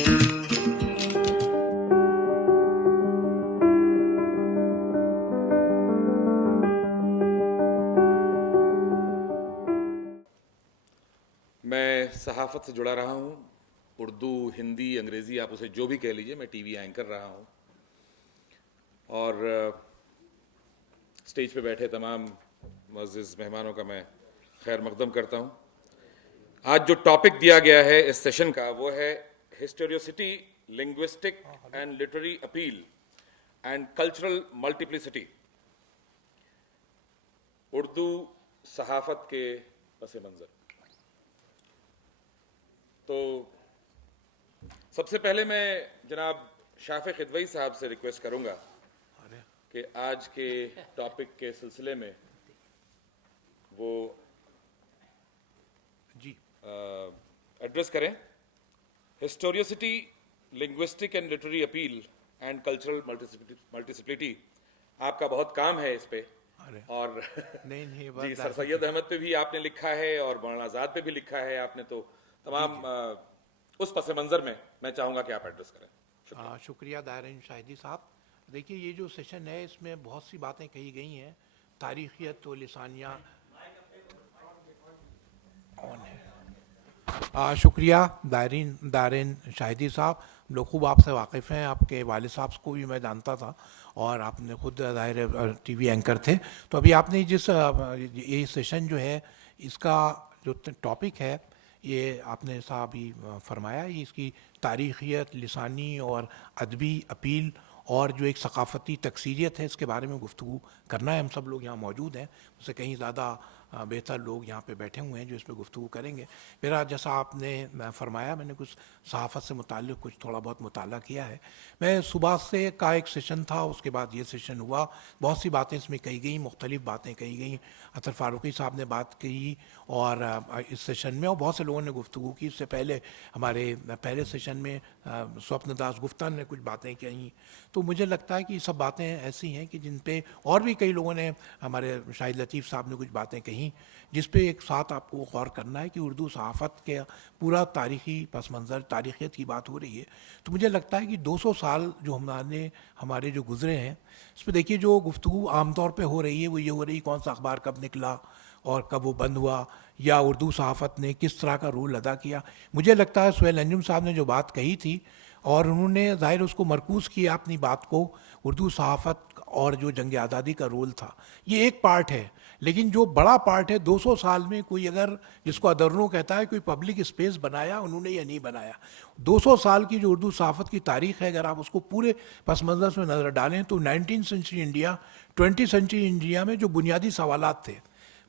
میں صحافت سے جڑا رہا ہوں، اردو، ہندی، انگریزی، آپ اسے جو بھی کہہ لیجئے. میں ٹی وی اینکر رہا ہوں اور اسٹیج پہ بیٹھے تمام معزز مہمانوں کا میں خیر مقدم کرتا ہوں. آج جو ٹاپک دیا گیا ہے اس سیشن کا وہ ہے historicity, linguistic and literary appeal and cultural multiplicity. Urdu صحافت کے پس منظر. تو سب سے پہلے میں جناب شافع خدوئی صاحب سے ریکویسٹ کروں گا کہ آج کے ٹاپک کے سلسلے میں وہ ایڈریس کریں. Historicity, linguistic and literary appeal and cultural multiplicity. آپ کا بہت کام ہے اس پہ، اور جی سر سید احمد پہ بھی آپ نے لکھا ہے اور مولانا آزاد پہ بھی لکھا ہے آپ نے. تو تمام اس پس منظر میں چاہوں گا کہ آپ ایڈریس کریں. شکریہ دائرین شاہدی صاحب. دیکھیے یہ جو سیشن ہے اس میں بہت سی باتیں کہی گئی ہیں. تاریخیت و لسانیہ شکریہ دائرین شاہدی صاحب. لوگ خوب آپ سے واقف ہیں. آپ کے والد صاحب کو بھی میں جانتا تھا اور آپ نے خود ظاہر ٹی وی اینکر تھے. تو ابھی آپ نے جس یہ سیشن جو ہے اس کا جو ٹاپک ہے یہ آپ نے صاحب ہی فرمایا، یہ اس کی تاریخیت، لسانی اور ادبی اپیل اور جو ایک ثقافتی تکثیریت ہے اس کے بارے میں گفتگو کرنا ہے. ہم سب لوگ یہاں موجود ہیں، اس سے کہیں زیادہ بہتر لوگ یہاں پہ بیٹھے ہوئے ہیں جو اس پہ گفتگو کریں گے. میرا جیسا آپ نے فرمایا، میں نے کچھ صحافت سے متعلق کچھ تھوڑا بہت مطالعہ کیا ہے. میں صبح سے کا ایک سیشن تھا، اس کے بعد یہ سیشن ہوا. بہت سی باتیں اس میں کہی گئیں، مختلف باتیں کہی گئیں. اطہر فاروقی صاحب نے بات کی اور اس سیشن میں، اور بہت سے لوگوں نے گفتگو کی. اس سے پہلے ہمارے پہلے سیشن میں سوپن داس گپتا نے کچھ باتیں کہیں. تو مجھے لگتا ہے کہ یہ سب باتیں ایسی ہیں کہ جن پہ اور بھی کئی لوگوں نے، ہمارے شاہد لطیف صاحب نے کچھ باتیں کہیں جس پہ ایک ساتھ آپ کو غور کرنا ہے کہ اردو صحافت کے پورا تاریخی پس منظر، تاریخیت کی بات ہو رہی ہے. تو مجھے لگتا ہے کہ 200 سال جو ہمارے جو گزرے ہیں اس پہ دیکھیے جو گفتگو عام طور پہ ہو رہی ہے وہ یہ ہو رہی ہے کون سا اخبار کب نکلا اور کب وہ بند ہوا، یا اردو صحافت نے کس طرح کا رول ادا کیا. مجھے لگتا ہے سہیل انجم صاحب نے جو بات کہی تھی اور انہوں نے ظاہر اس کو مرکوز کیا اپنی بات کو، اردو صحافت اور جو جنگ آزادی کا رول تھا یہ ایک پارٹ ہے، لیکن جو بڑا پارٹ ہے 200 سال میں کوئی اگر جس کو ادرنو کہتا ہے کوئی پبلک اسپیس بنایا انہوں نے یا نہیں بنایا. 200 سال کی جو اردو صحافت کی تاریخ ہے اگر آپ اس کو پورے پس منظر میں نظر ڈالیں تو 19 سینچری انڈیا، 20 سینچری انڈیا میں جو بنیادی سوالات تھے،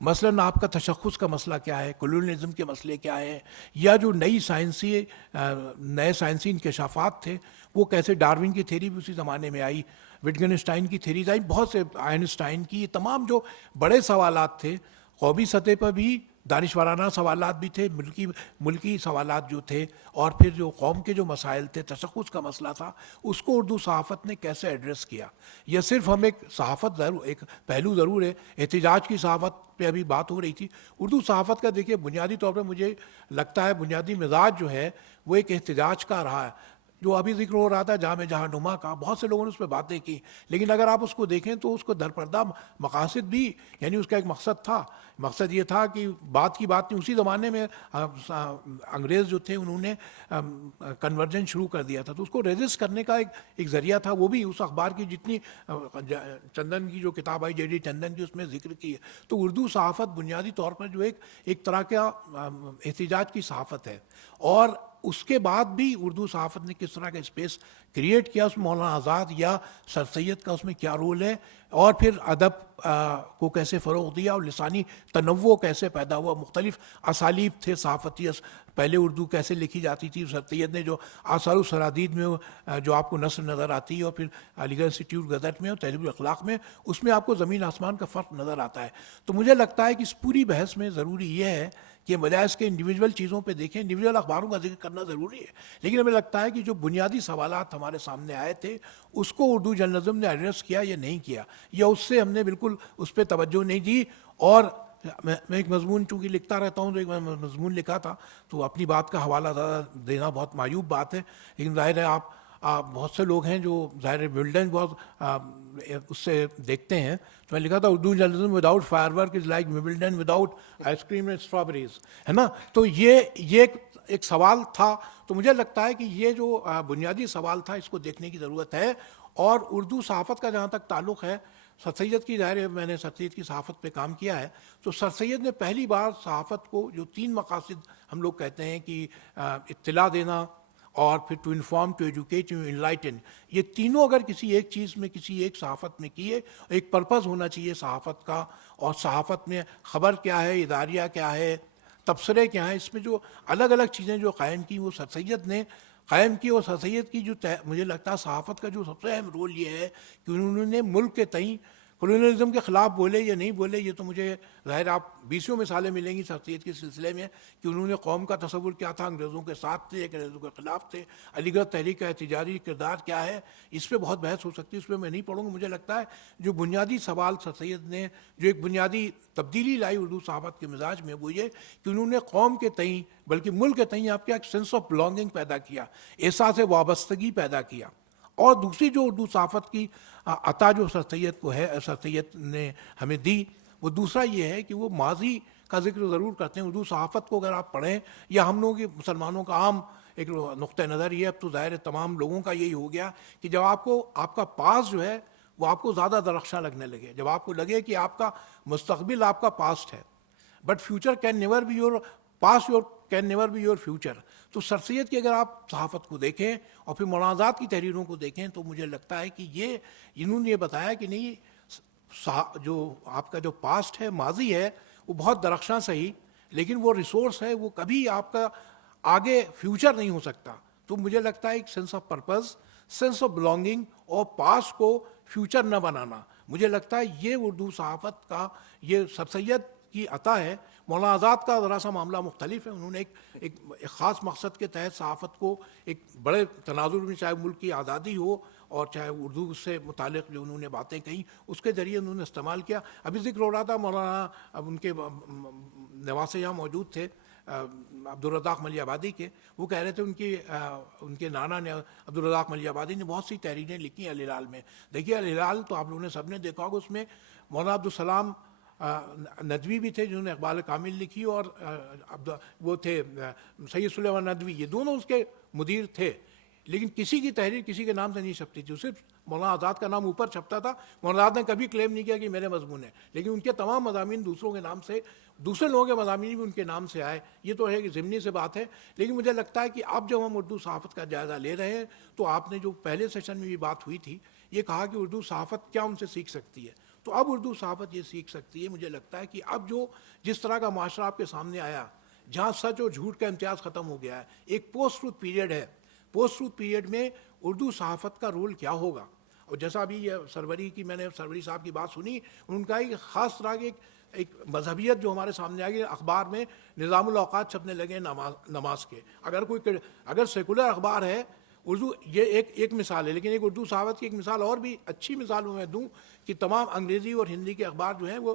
مثلاً آپ کا تشخص کا مسئلہ کیا ہے، کولونیلزم کے مسئلے کیا ہیں، یا جو نئے سائنسی انکشافات تھے وہ کیسے، ڈارون کی تھیری بھی اسی زمانے میں آئی، وٹگنسٹائن کی تھیریز آئی، بہت سے آئنسٹائن کی، یہ تمام جو بڑے سوالات تھے قومی سطح پر بھی دانشورانہ سوالات بھی تھے، ملکی سوالات جو تھے، اور پھر جو قوم کے جو مسائل تھے، تشخص کا مسئلہ تھا، اس کو اردو صحافت نے کیسے ایڈریس کیا. یہ صرف ہم ایک صحافت ضرور، ایک پہلو ضرور ہے، احتجاج کی صحافت پہ ابھی بات ہو رہی تھی. اردو صحافت کا دیکھیے بنیادی طور پہ مجھے لگتا ہے بنیادی مزاج جو ہے وہ ایک احتجاج کا رہا ہے. جو ابھی ذکر ہو رہا تھا جامع جہاں نما کا، بہت سے لوگوں نے اس پہ باتیں کی، لیکن اگر آپ اس کو دیکھیں تو اس کو درپردہ مقاصد بھی، یعنی اس کا ایک مقصد تھا. مقصد یہ تھا کہ بات کی بات نہیں، اسی زمانے میں انگریز جو تھے انہوں نے کنورجن شروع کر دیا تھا، تو اس کو ریزسٹ کرنے کا ایک ذریعہ تھا. وہ بھی اس اخبار کی جتنی چندن کی جو کتاب آئی، جے ڈی چندن کی، اس میں ذکر کی ہے. تو اردو صحافت بنیادی طور پر جو ایک طرح کا احتجاج کی صحافت ہے. اور اس کے بعد بھی اردو صحافت نے کس طرح کا اسپیس کریٹ کیا، اس میں مولانا آزاد یا سر سید کا اس میں کیا رول ہے، اور پھر ادب کو کیسے فروغ دیا، اور لسانی تنوع کیسے پیدا ہوا، مختلف اسالیب تھے صحافتی. پہلے اردو کیسے لکھی جاتی تھی، سر سید نے جو آثار و سرادید میں جو آپ کو نثر نظر آتی ہے، اور پھر علی گڑھ انسٹیٹیوٹ غزٹ میں اور تہذیب الاخلاق میں، اس میں آپ کو زمین آسمان کا فرق نظر آتا ہے. تو مجھے لگتا ہے کہ اس پوری بحث میں ضروری یہ ہے کہ بجائے اس کے انڈیویجول چیزوں پہ دیکھیں، انڈیویجول اخباروں کا ذکر کرنا ضروری ہے، لیکن ہمیں لگتا ہے کہ جو بنیادی سوالات ہمارے سامنے آئے تھے اس کو اردو جرنلزم نے ایڈریس کیا یا نہیں کیا، یا اس سے ہم نے بالکل اس پہ توجہ نہیں دی. اور میں ایک مضمون چونکہ لکھتا رہتا ہوں، تو ایک میں مضمون لکھا تھا، تو اپنی بات کا حوالہ دینا بہت معیوب بات ہے، لیکن ظاہر ہے آپ بہت سے لوگ ہیں جو ظاہر ہے ولڈن بہت اس سے دیکھتے ہیں. تو میں لکھا تھا Urdu journalism without fire work is like Wimbledon without ice cream and strawberries, ہے نا. تو یہ ایک سوال تھا. تو مجھے لگتا ہے کہ یہ جو بنیادی سوال تھا اس کو دیکھنے کی ضرورت ہے. اور اردو صحافت کا جہاں تک تعلق ہے، سر سید کی ظاہر ہے میں نے سر سید کی صحافت پہ کام کیا ہے، تو سر سید نے پہلی بار صحافت کو جو 3 مقاصد ہم لوگ کہتے ہیں کہ اطلاع دینا، اور پھر to inform, to educate, to enlighten, یہ تینوں اگر کسی ایک چیز میں، کسی ایک صحافت میں کیے، ایک پرپز ہونا چاہیے صحافت کا. اور صحافت میں خبر کیا ہے، اداریہ کیا ہے، تبصرے کیا ہیں، اس میں جو الگ الگ چیزیں جو قائم کی وہ سر سید نے قائم کی. اور سر سید کی جو مجھے لگتا ہے صحافت کا جو سب سے اہم رول یہ ہے کہ انہوں نے ملک کے تئیں کولونیلزم کے خلاف بولے یا نہیں بولے، یہ تو مجھے ظاہر آپ 20 مثالیں ملیں گی سر سید کے سلسلے میں کہ انہوں نے قوم کا تصور کیا تھا، انگریزوں کے ساتھ تھے، انگریزوں کے خلاف تھے، علی گڑھ تحریک کا احتجاجی کردار کیا ہے، اس پہ بہت بحث ہو سکتی ہے، اس پہ میں نہیں پڑھوں گا. مجھے لگتا ہے جو بنیادی سوال سر سید نے جو ایک بنیادی تبدیلی لائی اردو صحافت کے مزاج میں، وہ یہ کہ انہوں نے قوم کے تئیں بلکہ ملک کے تئیں آپ کا ایک سینس آف بلانگنگ پیدا کیا، احساس وابستگی پیدا کیا. اور دوسری جو اردو صحافت کی عطا جو سر سید کو ہے، سر سید نے ہمیں دی، وہ دوسرا یہ ہے کہ وہ ماضی کا ذکر ضرور کرتے ہیں. اردو صحافت کو اگر آپ پڑھیں، یا ہم لوگوں کے مسلمانوں کا عام ایک نقطہ نظر یہ، اب تو ظاہر ہے تمام لوگوں کا یہی ہو گیا کہ جب آپ کا پاس جو ہے وہ آپ کو زیادہ درخشاں لگنے لگے، جب آپ کو لگے کہ آپ کا مستقبل آپ کا پاسٹ ہے، but future can never be your past, your can never be your future. تو سر سید کی اگر آپ صحافت کو دیکھیں اور پھر مناظات کی تحریروں کو دیکھیں، تو مجھے لگتا ہے کہ انہوں نے یہ بتایا کہ نہیں، جو آپ کا جو پاسٹ ہے، ماضی ہے، وہ بہت درخشاں صحیح، لیکن وہ ریسورس ہے، وہ کبھی آپ کا آگے فیوچر نہیں ہو سکتا. تو مجھے لگتا ہے ایک sense of purpose, sense of belonging, اور پاسٹ کو فیوچر نہ بنانا، مجھے لگتا ہے یہ اردو صحافت کا یہ سر سید کی عطا ہے. مولانا آزاد کا ذرا سا معاملہ مختلف ہے، انہوں نے ایک خاص مقصد کے تحت صحافت کو ایک بڑے تناظر میں، چاہے ملک کی آزادی ہو اور چاہے اردو سے متعلق جو انہوں نے باتیں کہیں، اس کے ذریعے انہوں نے استعمال کیا. ابھی ذکر ہو رہا تھا مولانا، اب ان کے نواسے یہاں موجود تھے عبدالرزاق ملی آبادی کے، وہ کہہ رہے تھے ان کے نانا نے عبدالرزاق ملی آبادی نے بہت سی تحریریں لکھی ہیں الہلال میں. دیکھیے الہلال تو آپ لوگوں نے سب نے دیکھا ہوگا، اس میں مولانا عبدالسلام ندوی بھی تھے جنہوں نے اقبال کامل لکھی، اور وہ تھے سید سلیمان ندوی، یہ دونوں اس کے مدیر تھے. لیکن کسی کی تحریر کسی کے نام سے نہیں چھپتی تھی، صرف مولانا آزاد کا نام اوپر چھپتا تھا. مولانا آزاد نے کبھی کلیم نہیں کیا کہ میرے مضمون ہے، لیکن ان کے تمام مضامین دوسروں کے نام سے، دوسرے لوگوں کے مضامین بھی ان کے نام سے آئے. یہ تو ہے کہ ضمنی سے بات ہے. لیکن مجھے لگتا ہے کہ اب جب ہم اردو صحافت کا جائزہ لے رہے ہیں، تو آپ نے جو پہلے سیشن میں بھی بات ہوئی تھی، یہ کہا کہ اردو صحافت کیا ان سے سیکھ سکتی ہے. تو اب اردو صحافت یہ سیکھ سکتی ہے، مجھے لگتا ہے کہ اب جس طرح کا معاشرہ آپ کے سامنے آیا، جہاں سچ اور جھوٹ کا امتیاز ختم ہو گیا ہے، ایک پوسٹ ٹروتھ پیریڈ ہے. پوسٹ ٹروتھ پیریڈ میں اردو صحافت کا رول کیا ہوگا؟ اور جیسا ابھی یہ سروری کی میں نے سروری صاحب کی بات سنی، ان کا ایک خاص طرح کی ایک مذہبیت جو ہمارے سامنے آ گئی، اخبار میں نظام الاوقات چھپنے لگے نماز کے. اگر سیکولر اخبار ہے اردو، یہ ایک مثال ہے، لیکن ایک اردو صحافت کی ایک مثال اور بھی اچھی مثال میں دوں کہ تمام انگریزی اور ہندی کے اخبار جو ہیں وہ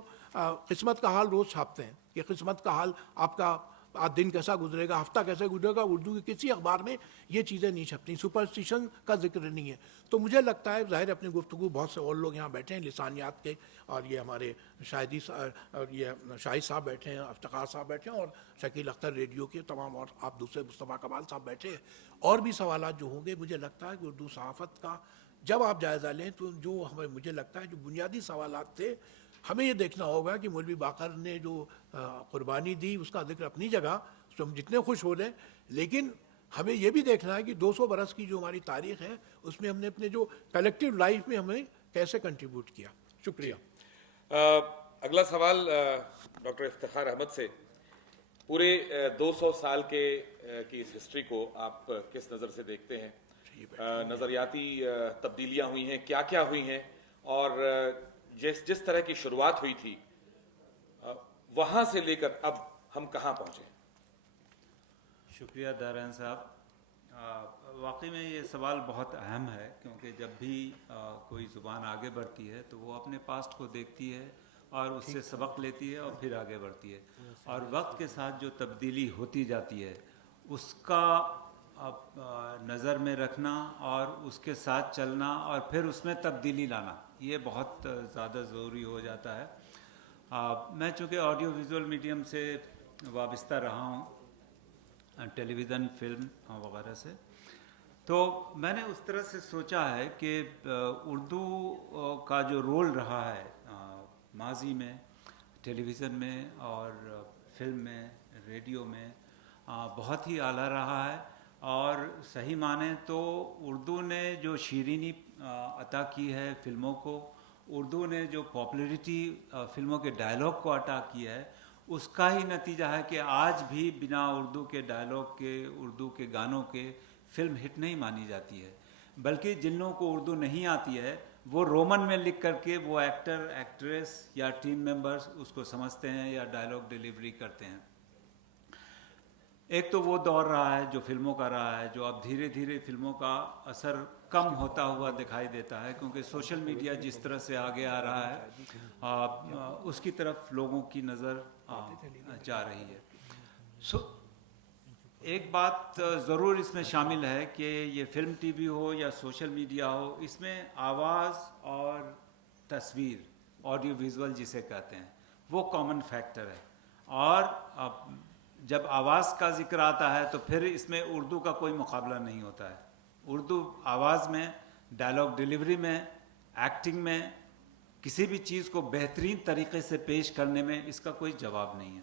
قسمت کا حال روز چھاپتے ہیں کہ قسمت کا حال آپ کا آج دن کیسا گزرے گا، ہفتہ کیسے گزرے گا. اردو کے کسی اخبار میں یہ چیزیں نہیں چھپتی، سپرسٹیشن کا ذکر نہیں ہے. تو مجھے لگتا ہے ظاہر اپنی گفتگو بہت سے اور لوگ یہاں بیٹھے ہیں لسانیات کے، اور یہ ہمارے شاہد صاحب بیٹھے ہیں، افتخار صاحب بیٹھے ہیں، اور شکیل اختر ریڈیو کے تمام، اور آپ دوسرے مصطفیٰ کمال صاحب بیٹھے ہیں. اور بھی سوالات جو ہوں گے، مجھے لگتا ہے کہ اردو صحافت کا جب آپ جائزہ لیں تو مجھے لگتا ہے جو بنیادی سوالات تھے، ہمیں یہ دیکھنا ہوگا کہ مولوی باقر نے جو قربانی دی اس کا ذکر اپنی جگہ، اس ہم جتنے خوش ہو لیں، لیکن ہمیں یہ بھی دیکھنا ہے کہ 200 برس کی جو ہماری تاریخ ہے، اس میں ہم نے اپنے جو کلیکٹیو لائف میں ہمیں کیسے کنٹریبیوٹ کیا. شکریہ. اگلا سوال ڈاکٹر افتخار احمد سے. پورے 200 سال کی اس ہسٹری کو آپ کس نظر سے دیکھتے ہیں؟ نظریاتی تبدیلیاں ہوئی ہیں، کیا کیا ہوئی ہیں، اور جس طرح کی شروعات ہوئی تھی وہاں سے لے کر اب ہم کہاں پہنچے؟ شکریہ دارین صاحب. واقعی میں یہ سوال بہت اہم ہے، کیونکہ جب بھی کوئی زبان آگے بڑھتی ہے تو وہ اپنے پاسٹ کو دیکھتی ہے اور اس سے سبق لیتی ہے اور پھر آگے بڑھتی ہے. اور وقت کے ساتھ جو تبدیلی ہوتی جاتی ہے اس کا نظر میں رکھنا اور اس کے ساتھ چلنا اور پھر اس میں تبدیلی لانا یہ بہت زیادہ ضروری ہو جاتا ہے. میں چونکہ آڈیو ویژول میڈیم سے وابستہ رہا ہوں ٹیلی ویژن فلم وغیرہ سے, تو میں نے اس طرح سے سوچا ہے کہ اردو کا جو رول رہا ہے ماضی میں ٹیلی ویژن میں اور فلم میں ریڈیو میں بہت ہی اعلیٰ رہا ہے. اور صحیح معنی تو اردو نے جو شیرینی عطا کی ہے فلموں کو, اردو نے جو پاپولیرٹی فلموں کے ڈائلاگ کو عطا کی ہے, اس کا ہی نتیجہ ہے کہ آج بھی بنا اردو کے ڈائلاگ کے اردو کے گانوں کے فلم ہٹ نہیں مانی جاتی ہے. بلکہ جن لوگوں کو اردو نہیں آتی ہے وہ رومن میں لکھ کر کے وہ ایکٹر ایکٹریس یا ٹیم ممبرز اس کو سمجھتے ہیں یا ڈائلاگ ڈیلیوری کرتے ہیں. ایک تو وہ دور رہا ہے جو فلموں کا رہا ہے, جو اب دھیرے دھیرے فلموں کا اثر کم ہوتا ہوا دکھائی دیتا ہے کیونکہ سوشل میڈیا جس طرح سے آگے آ رہا ہے اس کی طرف لوگوں کی نظر جا رہی ہے. ایک بات ضرور اس میں شامل ہے کہ یہ فلم ٹی وی ہو یا سوشل میڈیا ہو, اس میں آواز اور تصویر آڈیو ویژول جسے کہتے ہیں وہ کامن فیکٹر ہے. اور جب آواز کا ذکر آتا ہے تو پھر اس میں اردو کا کوئی مقابلہ نہیں ہوتا ہے. اردو آواز میں, ڈائلاگ ڈیلیوری میں, ایکٹنگ میں, کسی بھی چیز کو بہترین طریقے سے پیش کرنے میں اس کا کوئی جواب نہیں ہے.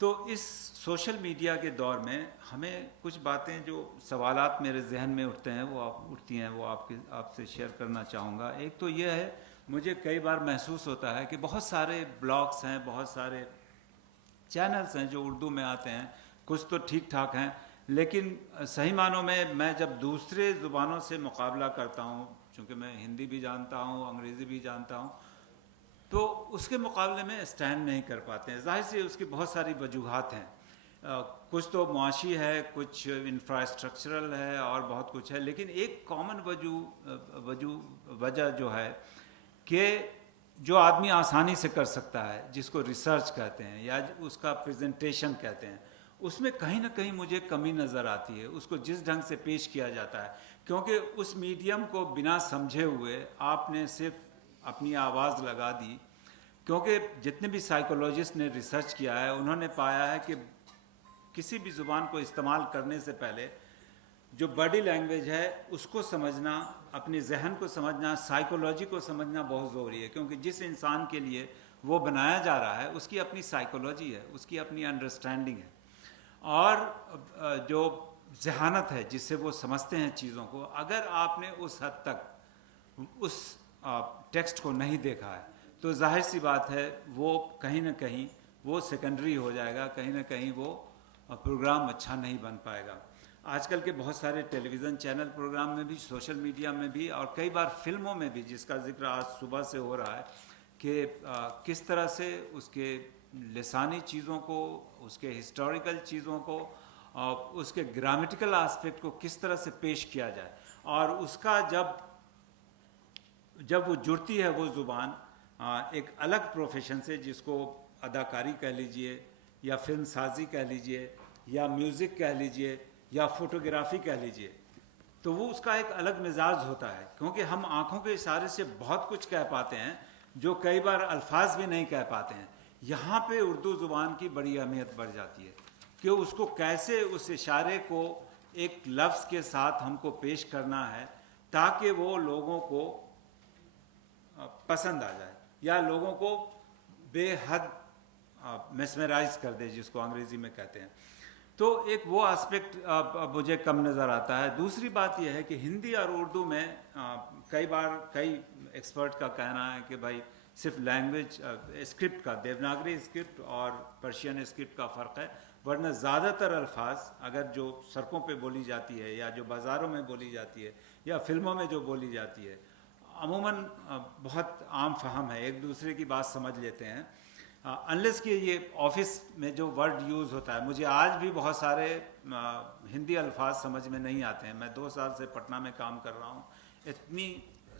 تو اس سوشل میڈیا کے دور میں ہمیں کچھ باتیں جو سوالات میرے ذہن میں اٹھتے ہیں وہ آپ سے شیئر کرنا چاہوں گا. ایک تو یہ ہے, مجھے کئی بار محسوس ہوتا ہے کہ بہت سارے بلاگس ہیں, بہت سارے چینلز ہیں جو اردو میں آتے ہیں, کچھ تو ٹھیک ٹھاک ہیں, لیکن صحیح معنوں میں جب دوسرے زبانوں سے مقابلہ کرتا ہوں, چونکہ میں ہندی بھی جانتا ہوں, انگریزی بھی جانتا ہوں, تو اس کے مقابلے میں اسٹینڈ نہیں کر پاتے ہیں. ظاہر سے اس کی بہت ساری وجوہات ہیں, کچھ تو معاشی ہے, کچھ انفراسٹرکچرل ہے اور بہت کچھ ہے. لیکن ایک کامن وجہ جو ہے کہ جو آدمی آسانی سے کر سکتا ہے, جس کو ریسرچ کہتے ہیں یا اس کا پریزنٹیشن کہتے ہیں, اس میں کہیں نہ کہیں مجھے کمی نظر آتی ہے. اس کو جس ڈھنگ سے پیش کیا جاتا ہے, کیونکہ اس میڈیم کو بنا سمجھے ہوئے آپ نے صرف اپنی آواز لگا دی. کیونکہ جتنے بھی سائیکولوجسٹ نے ریسرچ کیا ہے انہوں نے پایا ہے کہ کسی بھی زبان کو استعمال کرنے سے پہلے جو باڈی لینگویج ہے اس کو سمجھنا, اپنے ذہن کو سمجھنا, سائیکولوجی کو سمجھنا بہت ضروری ہے. کیونکہ جس انسان کے لیے وہ بنایا جا رہا ہے اس کی اپنی سائیکولوجی ہے, اس کی اپنی انڈرسٹینڈنگ ہے, اور جو ذہانت ہے جس سے وہ سمجھتے ہیں چیزوں کو, اگر آپ نے اس حد تک اس ٹیکسٹ کو نہیں دیکھا ہے تو ظاہر سی بات ہے وہ کہیں نہ کہیں وہ سیکنڈری ہو جائے گا, کہیں نہ کہیں وہ پروگرام اچھا نہیں بن پائے گا. آج کل کے بہت سارے ٹیلی ویژن چینل پروگرام میں بھی, سوشل میڈیا میں بھی, اور کئی بار فلموں میں بھی, جس کا ذکر آج صبح سے ہو رہا ہے کہ کس طرح سے اس کے لسانی چیزوں کو, اس کے ہسٹوریکل چیزوں کو, اس کے گرامیٹیکل آسپیکٹ کو کس طرح سے پیش کیا جائے. اور اس کا جب وہ جڑتی ہے وہ زبان ایک الگ پروفیشن سے, جس کو اداکاری کہہ لیجئے یا فلم سازی کہہ لیجئے یا میوزک کہہ لیجئے یا فوٹوگرافی کہہ لیجئے, تو وہ اس کا ایک الگ مزاج ہوتا ہے. کیونکہ ہم آنکھوں کے اشارے سے بہت کچھ کہہ پاتے ہیں جو کئی بار الفاظ بھی نہیں کہہ پاتے ہیں. یہاں پہ اردو زبان کی بڑی اہمیت بڑھ جاتی ہے کہ اس کو کیسے اس اشارے کو ایک لفظ کے ساتھ ہم کو پیش کرنا ہے تاکہ وہ لوگوں کو پسند آ جائے یا لوگوں کو بے حد میسمرائز کر دے, جس کو انگریزی میں کہتے ہیں. تو ایک وہ آسپیکٹ مجھے کم نظر آتا ہے. دوسری بات یہ ہے کہ ہندی اور اردو میں کئی ایکسپرٹ کا کہنا ہے کہ بھائی صرف لینگویج اسکرپٹ کا, دیوناگری اسکرپٹ اور پرشین اسکرپٹ کا فرق ہے, ورنہ زیادہ تر الفاظ اگر جو سڑکوں پہ بولی جاتی ہے یا جو بازاروں میں بولی جاتی ہے یا فلموں میں جو بولی جاتی ہے عموماً بہت عام فہم ہے, ایک دوسرے کی بات سمجھ لیتے ہیں. انلیس کہ یہ آفس میں جو ورڈ یوز ہوتا ہے, مجھے آج بھی بہت سارے ہندی الفاظ سمجھ میں نہیں آتے ہیں. میں 2 سال سے پٹنہ میں کام کر رہا ہوں, اتنی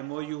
MOU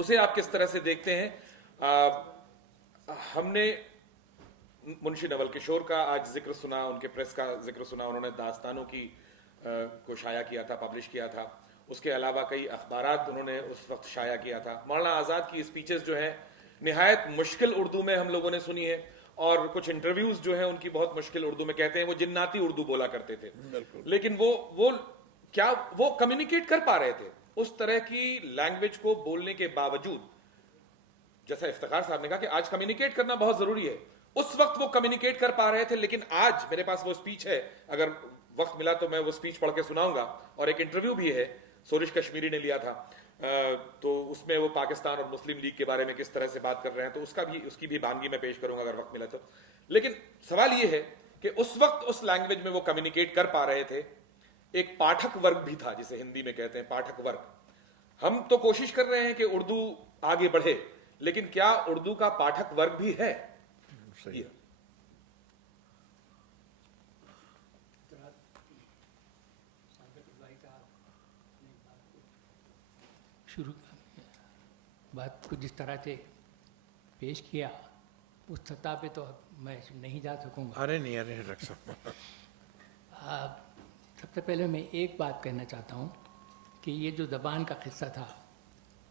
اسے آپ کس طرح سے دیکھتے ہیں؟ ہم نے منشی نول کشور کا آج ذکر سنا، ان کے پریس کا ذکر سنا، انہوں نے داستانوں کی کو شائع کیا تھا، پبلش کیا تھا. اس کے علاوہ کئی اخبارات انہوں نے اس وقت شائع کیا تھا. مولانا آزاد کی اسپیچز جو ہیں نہایت مشکل اردو میں ہم لوگوں نے سنی ہے، اور کچھ انٹرویوز جو ہیں ان کی بہت مشکل اردو میں، کہتے ہیں وہ جناتی اردو بولا کرتے تھے، لیکن وہ کمیونیکیٹ کر پا رہے تھے اس طرح کی لینگویج کو بولنے کے باوجود. جیسا افتخار صاحب نے کہا کہ آج کمیونیکیٹ کرنا بہت ضروری ہے، اس وقت وہ کمیونیکیٹ کر پا رہے تھے. لیکن آج میرے پاس وہ اسپیچ ہے، اگر وقت ملا تو میں وہ اسپیچ پڑھ کے سناؤں گا، اور ایک انٹرویو بھی ہے سورش کشمیری نے لیا تھا، تو اس میں وہ پاکستان اور مسلم لیگ کے بارے میں کس طرح سے بات کر رہے ہیں، تو اس کی بھی بانگی میں پیش کروں گا اگر وقت ملا تو. لیکن سوال یہ ہے کہ اس وقت اس لینگویج میں وہ کمیونیکیٹ کر پا رہے تھے. ایک پاٹھک ورگ بھی تھا جسے ہندی میں کہتے ہیں پاٹھک ورگ. ہم تو کوشش کر رہے ہیں کہ اردو آگے بڑھے، لیکن کیا اردو کا پاٹھک ورگ بھی ہے؟ شروع بات کو جس طرح سے پیش کیا اس سطح پہ تو میں نہیں جا سکوں گا. ارے نہیں رکھ سکتا. سب سے پہلے میں ایک بات کہنا چاہتا ہوں کہ یہ جو زبان کا قصہ تھا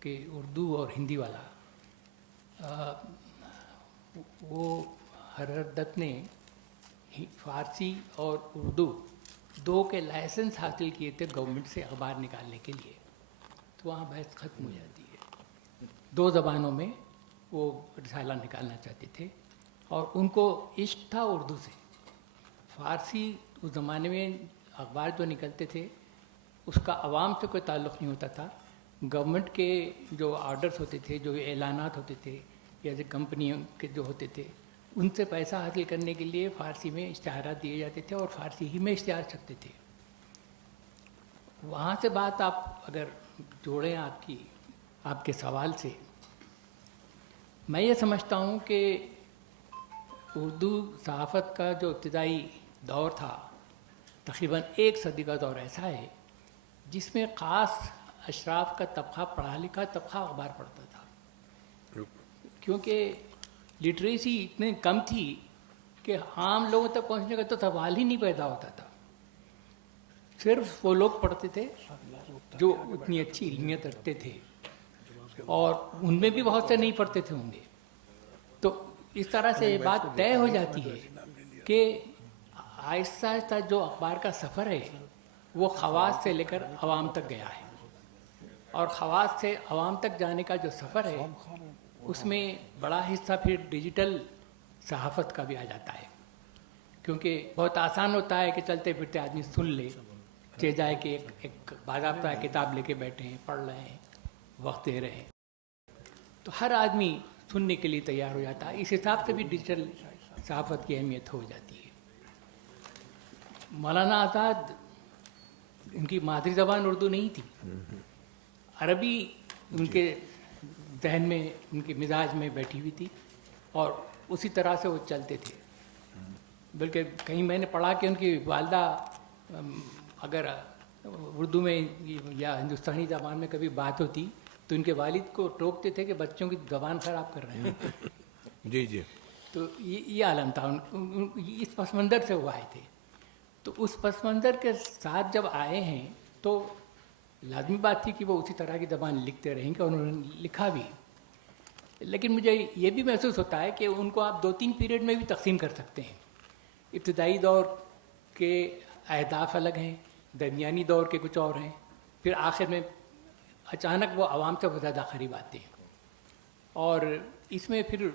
کہ اردو اور ہندی والا، وہ حضرت نے فارسی اور اردو دو کے لائسنس حاصل کیے تھے گورنمنٹ سے اخبار نکالنے کے لیے، تو وہاں بحث ختم ہو جاتی ہے. دو زبانوں میں وہ رسالہ نکالنا چاہتے تھے، اور ان کو عشق تھا اردو سے. فارسی اس زمانے میں اخبار جو نکلتے تھے اس کا عوام سے کوئی تعلق نہیں ہوتا تھا. گورنمنٹ کے جو آرڈرز ہوتے تھے، جو اعلانات ہوتے تھے، یا جو کمپنیوں کے جو ہوتے تھے، ان سے پیسہ حاصل کرنے کے لیے فارسی میں اشتہارات دیے جاتے تھے، اور فارسی ہی میں اشتہار چھپتے تھے. وہاں سے بات آپ اگر جوڑیں آپ کے سوال سے، میں یہ سمجھتا ہوں کہ اردو صحافت کا جو ابتدائی دور تھا، تقریباً 1 صدی کا دور ایسا ہے جس میں خاص اشراف کا طبقہ، پڑھا لکھا طبقہ اخبار پڑھتا تھا، کیونکہ لٹریسی اتنے کم تھی کہ عام لوگوں تک پہنچنے کا تو سوال ہی نہیں پیدا ہوتا تھا. صرف وہ لوگ پڑھتے تھے جو اتنی اچھی علمیت رکھتے تھے، اور ان میں بھی بہت سے نہیں پڑھتے تھے ہوں گے. تو اس طرح سے یہ بات طے ہو جاتی ہے کہ آہستہ آہستہ جو اخبار کا سفر ہے وہ خواص سے لے کر عوام تک گیا ہے، اور خواص سے عوام تک جانے کا جو سفر ہے اس میں بڑا حصہ پھر ڈیجیٹل صحافت کا بھی آ جاتا ہے، کیونکہ بہت آسان ہوتا ہے کہ چلتے پھرتے آدمی سن لے، چہ جائے کہ ایک باضابطہ کتاب لے کے بیٹھے ہیں، پڑھ رہے ہیں، وقت دے رہے ہیں، تو ہر آدمی سننے کے لیے تیار ہو جاتا ہے. اس حساب سے بھی ڈیجیٹل صحافت کی اہمیت ہو جاتی ہے. مولانا آزاد، ان کی مادری زبان اردو نہیں تھی، عربی ان کے ذہن میں، ان کے مزاج میں بیٹھی ہوئی تھی، اور اسی طرح سے وہ چلتے تھے. بلکہ کہیں میں نے پڑھا کہ ان کی والدہ اگر اردو میں یا ہندوستانی زبان میں کبھی بات ہوتی تو ان کے والد کو ٹوکتے تھے کہ بچوں کی زبان خراب کر رہے ہیں. جی جی. تو یہ عالم تھا، اس پس منظر سے وہ آئے تھے. تو اس پس منظر کے ساتھ جب آئے ہیں تو لازمی بات تھی کہ وہ اسی طرح کی زبان لکھتے رہیں گے، اور انہوں نے لکھا بھی. لیکن مجھے یہ بھی محسوس ہوتا ہے کہ ان کو آپ 2-3 پیریڈ میں بھی تقسیم کر سکتے ہیں. ابتدائی دور کے اہداف الگ ہیں، درمیانی دور کے کچھ اور ہیں، پھر آخر میں اچانک وہ عوام سے بہت زیادہ قریب آتے ہیں. اور اس میں پھر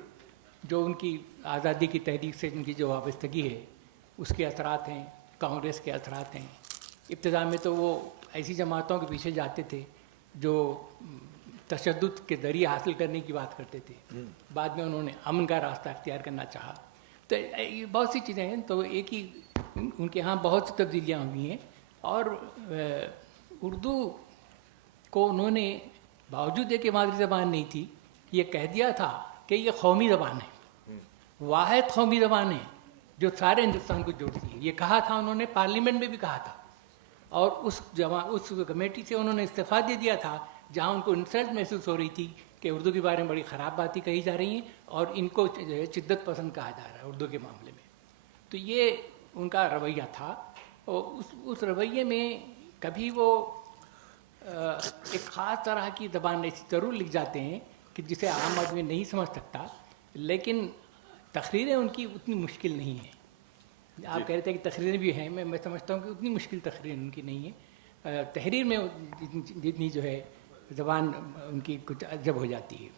جو ان کی آزادی کی تحریک سے ان کی جو وابستگی ہے اس کے اثرات ہیں، کانگریس کے اثرات ہیں. ابتدا میں تو وہ ایسی جماعتوں کے پیچھے جاتے تھے جو تشدد کے ذریعے حاصل کرنے کی بات کرتے تھے، بعد میں انہوں نے امن کا راستہ اختیار کرنا چاہا. تو یہ بہت سی چیزیں ہیں. تو ایک ہی ان کے ہاں بہت سی تبدیلیاں ہوئی ہیں، اور اردو کو انہوں نے باوجود یہ کہ مادری زبان نہیں تھی یہ کہہ دیا تھا کہ یہ قومی زبان ہے، واحد قومی زبان ہے جو سارے ہندوستان کو جوڑتی ہے. یہ کہا تھا انہوں نے، پارلیمنٹ میں بھی کہا تھا، اور اس کمیٹی سے انہوں نے استعفیٰ دے دیا تھا جہاں ان کو انسلٹ محسوس ہو رہی تھی کہ اردو کے بارے میں بڑی خراب باتیں کہی جا رہی ہیں اور ان کو جو ہے شدت پسند کہا جا رہا ہے اردو کے معاملے میں. تو یہ ان کا رویہ تھا. اور اس رویے میں کبھی وہ ایک خاص طرح کی زبان ایسی ضرور لکھ جاتے ہیں کہ جسے عام آدمی نہیں سمجھ سکتا, لیکن تقریریں ان کی اتنی مشکل نہیں ہیں. آپ کہہ رہے تھے کہ تقریریں بھی ہیں, میں سمجھتا ہوں کہ اتنی مشکل تقریر ان کی نہیں ہے. تحریر میں جتنی جو ہے زبان ان کی کچھ عجب ہو جاتی ہے.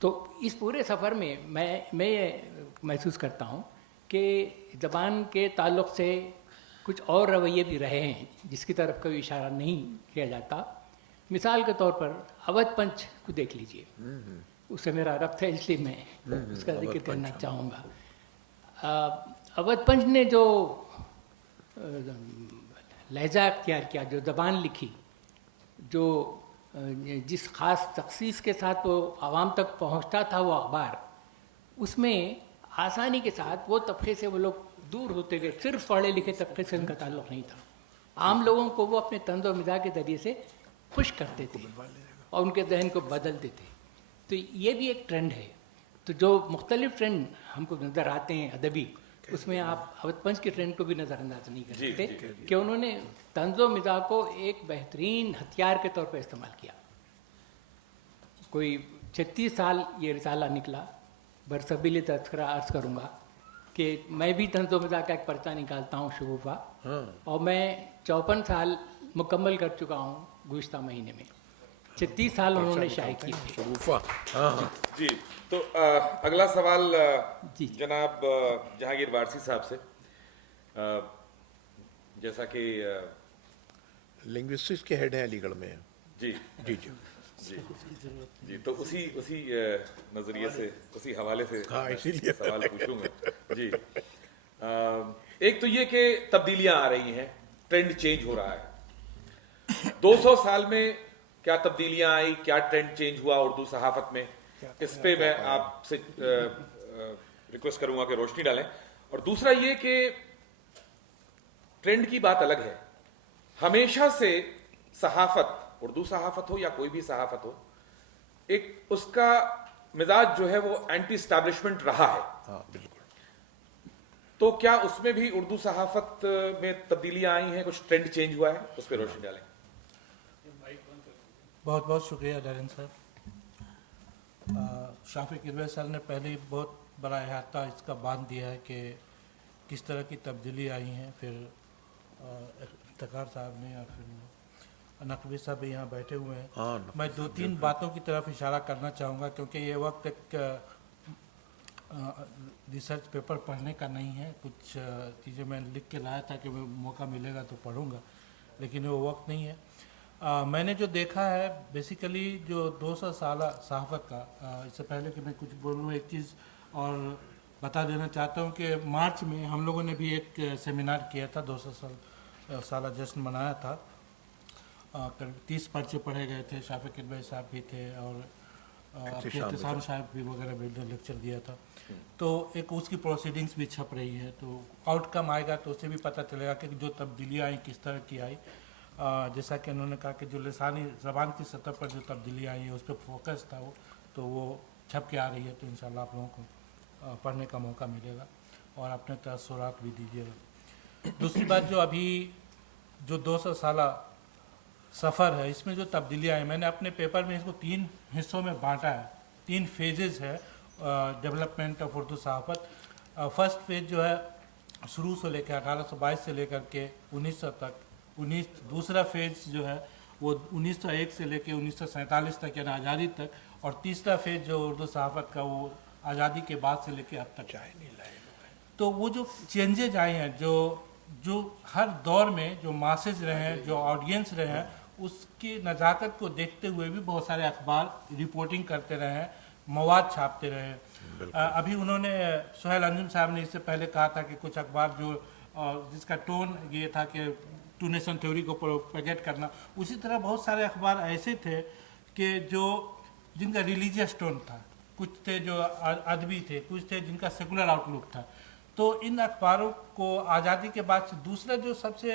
تو اس پورے سفر میں میں یہ محسوس کرتا ہوں کہ زبان کے تعلق سے کچھ اور رویے بھی رہے ہیں جس کی طرف کوئی اشارہ نہیں کیا جاتا. مثال کے طور پر اودھ پنچ کو دیکھ لیجئے, اس سے میرا ربط ہے اس لیے میں اس کا ذکر کرنا چاہوں گا. اودھ پنچ نے جو لہجہ اختیار کیا, جو زبان لکھی, جو جس خاص تخصیص کے ساتھ وہ عوام تک پہنچتا تھا وہ اخبار, اس میں آسانی کے ساتھ وہ طبقے سے وہ لوگ دور ہوتے گئے. صرف پڑھے لکھے طبقے سے ان کا تعلق نہیں تھا, عام لوگوں کو وہ اپنے طنز و مزاح کے ذریعے سے خوش کرتے تھے اور ان کے ذہن کو بدلتے تھے. تو یہ بھی ایک ٹرینڈ ہے. تو جو مختلف ٹرینڈ ہم کو نظر آتے ہیں ادبی, اس میں آپ اودھ پنچ کے ٹرینڈ کو بھی نظر انداز نہیں کر سکتے کہ انہوں نے طنز و مزاح کو ایک بہترین ہتھیار کے طور پر استعمال کیا. کوئی 36 سال یہ رسالہ نکلا, برسبیل تذکرہ عرض کروں گا کہ میں بھی طنز و مزاح کا ایک پرچہ نکالتا ہوں شگوفہ, اور میں 54 سال مکمل کر چکا ہوں گزشتہ مہینے میں. 36 سال انہوں نے شائع کیے تھے. جی, تو اگلا سوال جناب جہانگیر وارسی صاحب سے. جیسا کہ لنگوسٹکس کے ہیڈ ہیں علی گڑھ میں. جی جی جی جی جی, تو اسی نظریے سے, اسی حوالے سے اسی لیے سوال پوچھوں گا. جی, ایک تو یہ کہ تبدیلیاں آ رہی ہیں, ٹرینڈ چینج ہو رہا ہے. 200 سال میں کیا تبدیلیاں آئی, کیا ٹرینڈ چینج ہوا اردو صحافت میں, اس پہ میں آپ سے ریکویسٹ کروں گا کہ روشنی ڈالیں. اور دوسرا یہ کہ ٹرینڈ کی بات الگ ہے, ہمیشہ سے صحافت, اردو صحافت ہو یا کوئی بھی صحافت ہو, ایک اس کا مزاج جو ہے وہ اینٹی اسٹیبلشمنٹ رہا ہے. ہاں بالکل. تو کیا اس میں بھی اردو صحافت میں تبدیلیاں آئی ہیں, کچھ ٹرینڈ چینج ہوا ہے, اس پہ روشنی ڈالیں. بہت بہت شکریہ ڈارن صاحب. شافی کروے سر نے پہلے ہی بہت بڑا احاطہ اس کا باندھ دیا ہے کہ کس طرح کی تبدیلی آئی ہیں. پھر افتخار صاحب نے اور پھر نقوی صاحب بھی یہاں بیٹھے ہوئے ہیں. میں 2-3 باتوں کی طرف اشارہ کرنا چاہوں گا کیونکہ یہ وقت ایک ریسرچ پیپر پڑھنے کا نہیں ہے. کچھ چیزیں میں لکھ کے لایا تھا کہ میں موقع ملے گا تو پڑھوں گا, لیکن وہ وقت نہیں ہے. میں نے جو دیکھا ہے بیسیکلی جو 200 سالہ صحافت کا, اس سے پہلے کہ میں کچھ بولوں ایک چیز اور بتا دینا چاہتا ہوں کہ مارچ میں ہم لوگوں نے بھی ایک سیمینار کیا تھا, 200 سالہ جشن منایا تھا. 30 پرچے پڑھے گئے تھے, شافی کروے صاحب بھی تھے اور احتسام صاحب بھی وغیرہ بھی لیکچر دیا تھا. تو ایک اس کی پروسیڈنگس بھی چھپ رہی ہے, تو آؤٹ کم آئے گا تو اسے بھی پتہ چلے گا کہ جو تبدیلیاں آئیں کس طرح کی آئی. جیسا کہ انہوں نے کہا کہ جو لسانی زبان کی سطح پر جو تبدیلیاں آئی ہیں اس پہ فوکس تھا وہ, تو وہ چھپ کے آ رہی ہے. تو انشاءاللہ آپ لوگوں کو پڑھنے کا موقع ملے گا اور اپنے تاثرات بھی دیجیے گا. دوسری بات, جو ابھی جو 200 سالہ سفر ہے اس میں جو تبدیلیاں آئیں, میں نے اپنے پیپر میں اس کو 3 حصوں میں بانٹا ہے. 3 فیزز ہے ڈیولپمنٹ آف اردو صحافت. فرسٹ فیز جو ہے شروع سے لے کے 1822 سے لے کر کے 1900 تک. دوسرا فیز جو ہے وہ 1901 سے لے کے 1947 تک یعنی آزادی تک. اور تیسرا فیز جو اردو صحافت کا وہ آزادی کے بعد سے لے کے اب تک. تو وہ جو چینجز آئے ہیں, جو ہر دور میں جو ماسز رہے ہیں, جو آڈینس رہے ہیں, اس کی نزاکت کو دیکھتے ہوئے بھی بہت سارے اخبار رپورٹنگ کرتے رہے ہیں, مواد چھاپتے رہے ہیں. ابھی انہوں نے سہیل انجم صاحب نے اس سے پہلے کہا تھا کہ کچھ اخبار جو جس کا ٹون یہ تھا کہ ٹو نیشن تھیوری کو پروپیگیٹ کرنا, اسی طرح بہت سارے اخبار ایسے تھے کہ جن کا ریلیجیس ٹون تھا, کچھ تھے جو ادبی تھے, کچھ تھے جن کا سیکولر آؤٹ لک تھا. تو ان اخباروں کو آزادی کے بعد سے دوسرا جو سب سے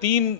3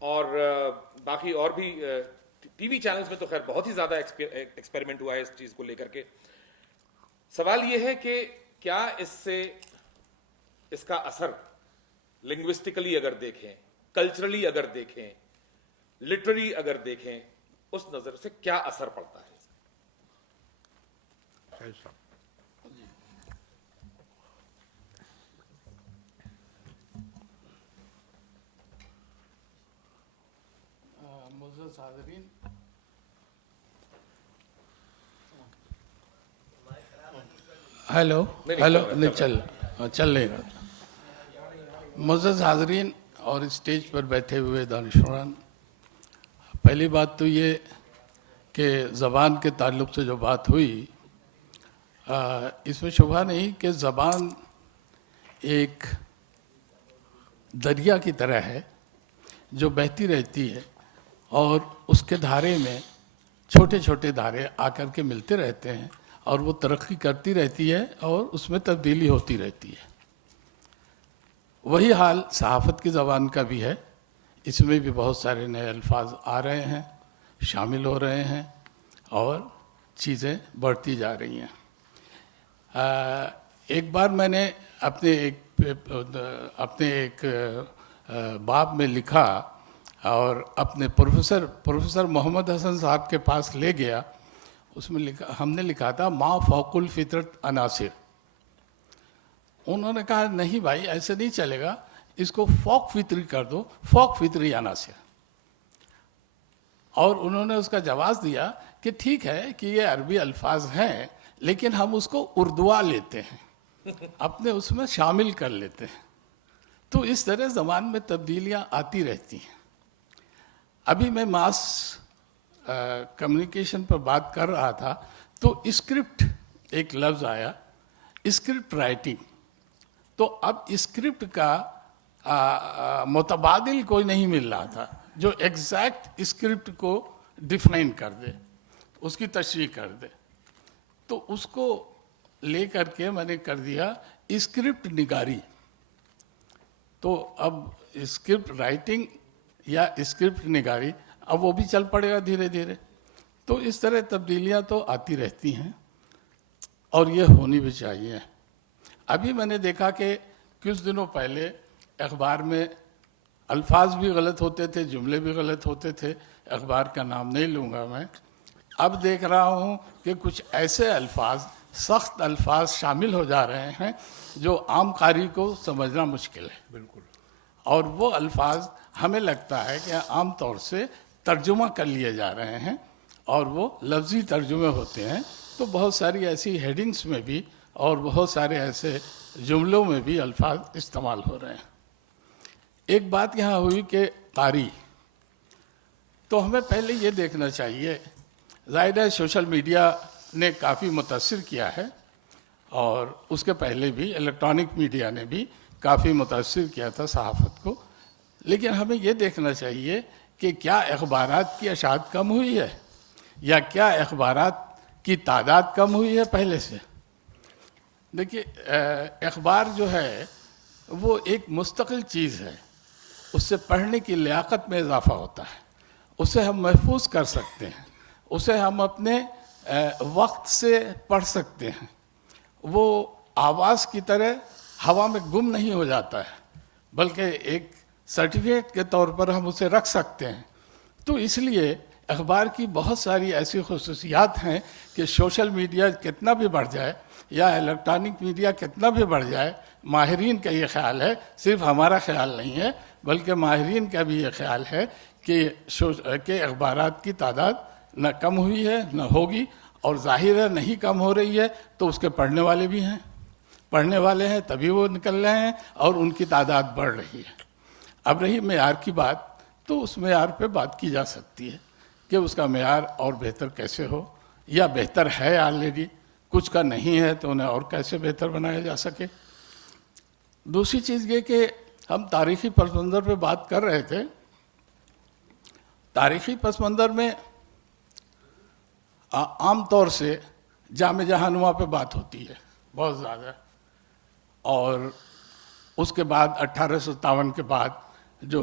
اور باقی اور بھی ٹی وی چینلز میں تو خیر بہت ہی زیادہ ایکسپیریمنٹ ہوا ہے اس چیز کو لے کر کے. سوال یہ ہے کہ کیا اس کا اثر لنگوسٹکلی اگر دیکھیں, کلچرلی اگر دیکھیں, لٹرری اگر دیکھیں, اس نظر سے کیا اثر پڑتا ہے؟ معزز حاضرین, ہیلو چل رہے گا. معزز حاضرین اور اسٹیج پر بیٹھے ہوئے دانشوران, پہلی بات تو یہ کہ زبان کے تعلق سے جو بات ہوئی, اس میں شبہ نہیں کہ زبان ایک دریا کی طرح ہے جو بہتی رہتی ہے, اور اس کے دھارے میں چھوٹے چھوٹے دھارے آ کر کے ملتے رہتے ہیں, اور وہ ترقی کرتی رہتی ہے اور اس میں تبدیلی ہوتی رہتی ہے. وہی حال صحافت کی زبان کا بھی ہے. اس میں بھی بہت سارے نئے الفاظ آ رہے ہیں, شامل ہو رہے ہیں, اور چیزیں بڑھتی جا رہی ہیں. ایک بار میں نے اپنے ایک باب میں لکھا اور اپنے پروفیسر محمد حسن صاحب کے پاس لے گیا. اس میں ہم نے لکھا تھا ما فوق الفطرت عناصر. انہوں نے کہا نہیں بھائی ایسے نہیں چلے گا, اس کو فوق فطری کر دو, فوق فطری عناصر. اور انہوں نے اس کا جواز دیا کہ ٹھیک ہے کہ یہ عربی الفاظ ہیں لیکن ہم اس کو اردوا لیتے ہیں, اپنے اس میں شامل کر لیتے ہیں. تو اس طرح زبان میں تبدیلیاں آتی رہتی ہیں. ابھی میں ماس کمیونیکیشن پر بات کر رہا تھا تو اسکرپٹ ایک لفظ آیا, اسکرپٹ رائٹنگ. تو اب اسکرپٹ کا متبادل کوئی نہیں مل رہا تھا جو ایگزیکٹ اسکرپٹ کو ڈیفائن کر دے, اس کی تشریح کر دے. تو اس کو لے کر کے میں نے کر دیا اسکرپٹ نگاری. تو اب اسکرپٹ رائٹنگ یا اسکرپٹ نگاری, اب وہ بھی چل پڑے گا دھیرے دھیرے. تو اس طرح تبدیلیاں تو آتی رہتی ہیں اور یہ ہونی بھی چاہیے. ابھی میں نے دیکھا کہ کچھ دنوں پہلے اخبار میں الفاظ بھی غلط ہوتے تھے, جملے بھی غلط ہوتے تھے. اخبار کا نام نہیں لوں گا میں. اب دیکھ رہا ہوں کہ کچھ ایسے الفاظ, سخت الفاظ شامل ہو جا رہے ہیں جو عام قاری کو سمجھنا مشکل ہے. بالکل. اور وہ الفاظ ہمیں لگتا ہے کہ عام طور سے ترجمہ کر لیے جا رہے ہیں اور وہ لفظی ترجمے ہوتے ہیں. تو بہت ساری ایسی ہیڈنگز میں بھی اور بہت سارے ایسے جملوں میں بھی الفاظ استعمال ہو رہے ہیں. ایک بات یہاں ہوئی کہ قاری, تو ہمیں پہلے یہ دیکھنا چاہیے, ظاہر ہے سوشل میڈیا نے کافی متاثر کیا ہے اور اس کے پہلے بھی الیکٹرانک میڈیا نے بھی کافی متاثر کیا تھا صحافت کو. لیکن ہمیں یہ دیکھنا چاہیے کہ کیا اخبارات کی اشاعت کم ہوئی ہے یا کیا اخبارات کی تعداد کم ہوئی ہے پہلے سے. دیکھیے اخبار جو ہے وہ ایک مستقل چیز ہے, اس سے پڑھنے کی لیاقت میں اضافہ ہوتا ہے, اسے ہم محفوظ کر سکتے ہیں, اسے ہم اپنے وقت سے پڑھ سکتے ہیں. وہ آواز کی طرح ہوا میں گم نہیں ہو جاتا ہے بلکہ ایک سرٹیفکیٹ کے طور پر ہم اسے رکھ سکتے ہیں. تو اس لیے اخبار کی بہت ساری ایسی خصوصیات ہیں کہ سوشل میڈیا کتنا بھی بڑھ جائے یا الیکٹرانک میڈیا کتنا بھی بڑھ جائے, ماہرین کا یہ خیال ہے, صرف ہمارا خیال نہیں ہے بلکہ ماہرین کا بھی یہ خیال ہے کہ اخبارات کی تعداد نہ کم ہوئی ہے نہ ہوگی, اور ظاہر ہے نہیں کم ہو رہی ہے تو اس کے پڑھنے والے بھی ہیں, پڑھنے والے ہیں تبھی وہ نکل رہے ہیں اور ان کی تعداد بڑھ رہی ہے. اب رہی معیار کی بات, تو اس معیار پہ بات کی جا سکتی ہے کہ اس کا معیار اور بہتر کیسے ہو, یا بہتر ہے آلریڈی, کچھ کا نہیں ہے تو انہیں اور کیسے بہتر بنایا جا سکے. دوسری چیز یہ کہ ہم تاریخی پس منظر پہ بات کر رہے تھے. تاریخی پس منظر میں عام طور سے جامع جہانما پہ بات ہوتی ہے بہت زیادہ, اور اس کے بعد 1857 کے بعد جو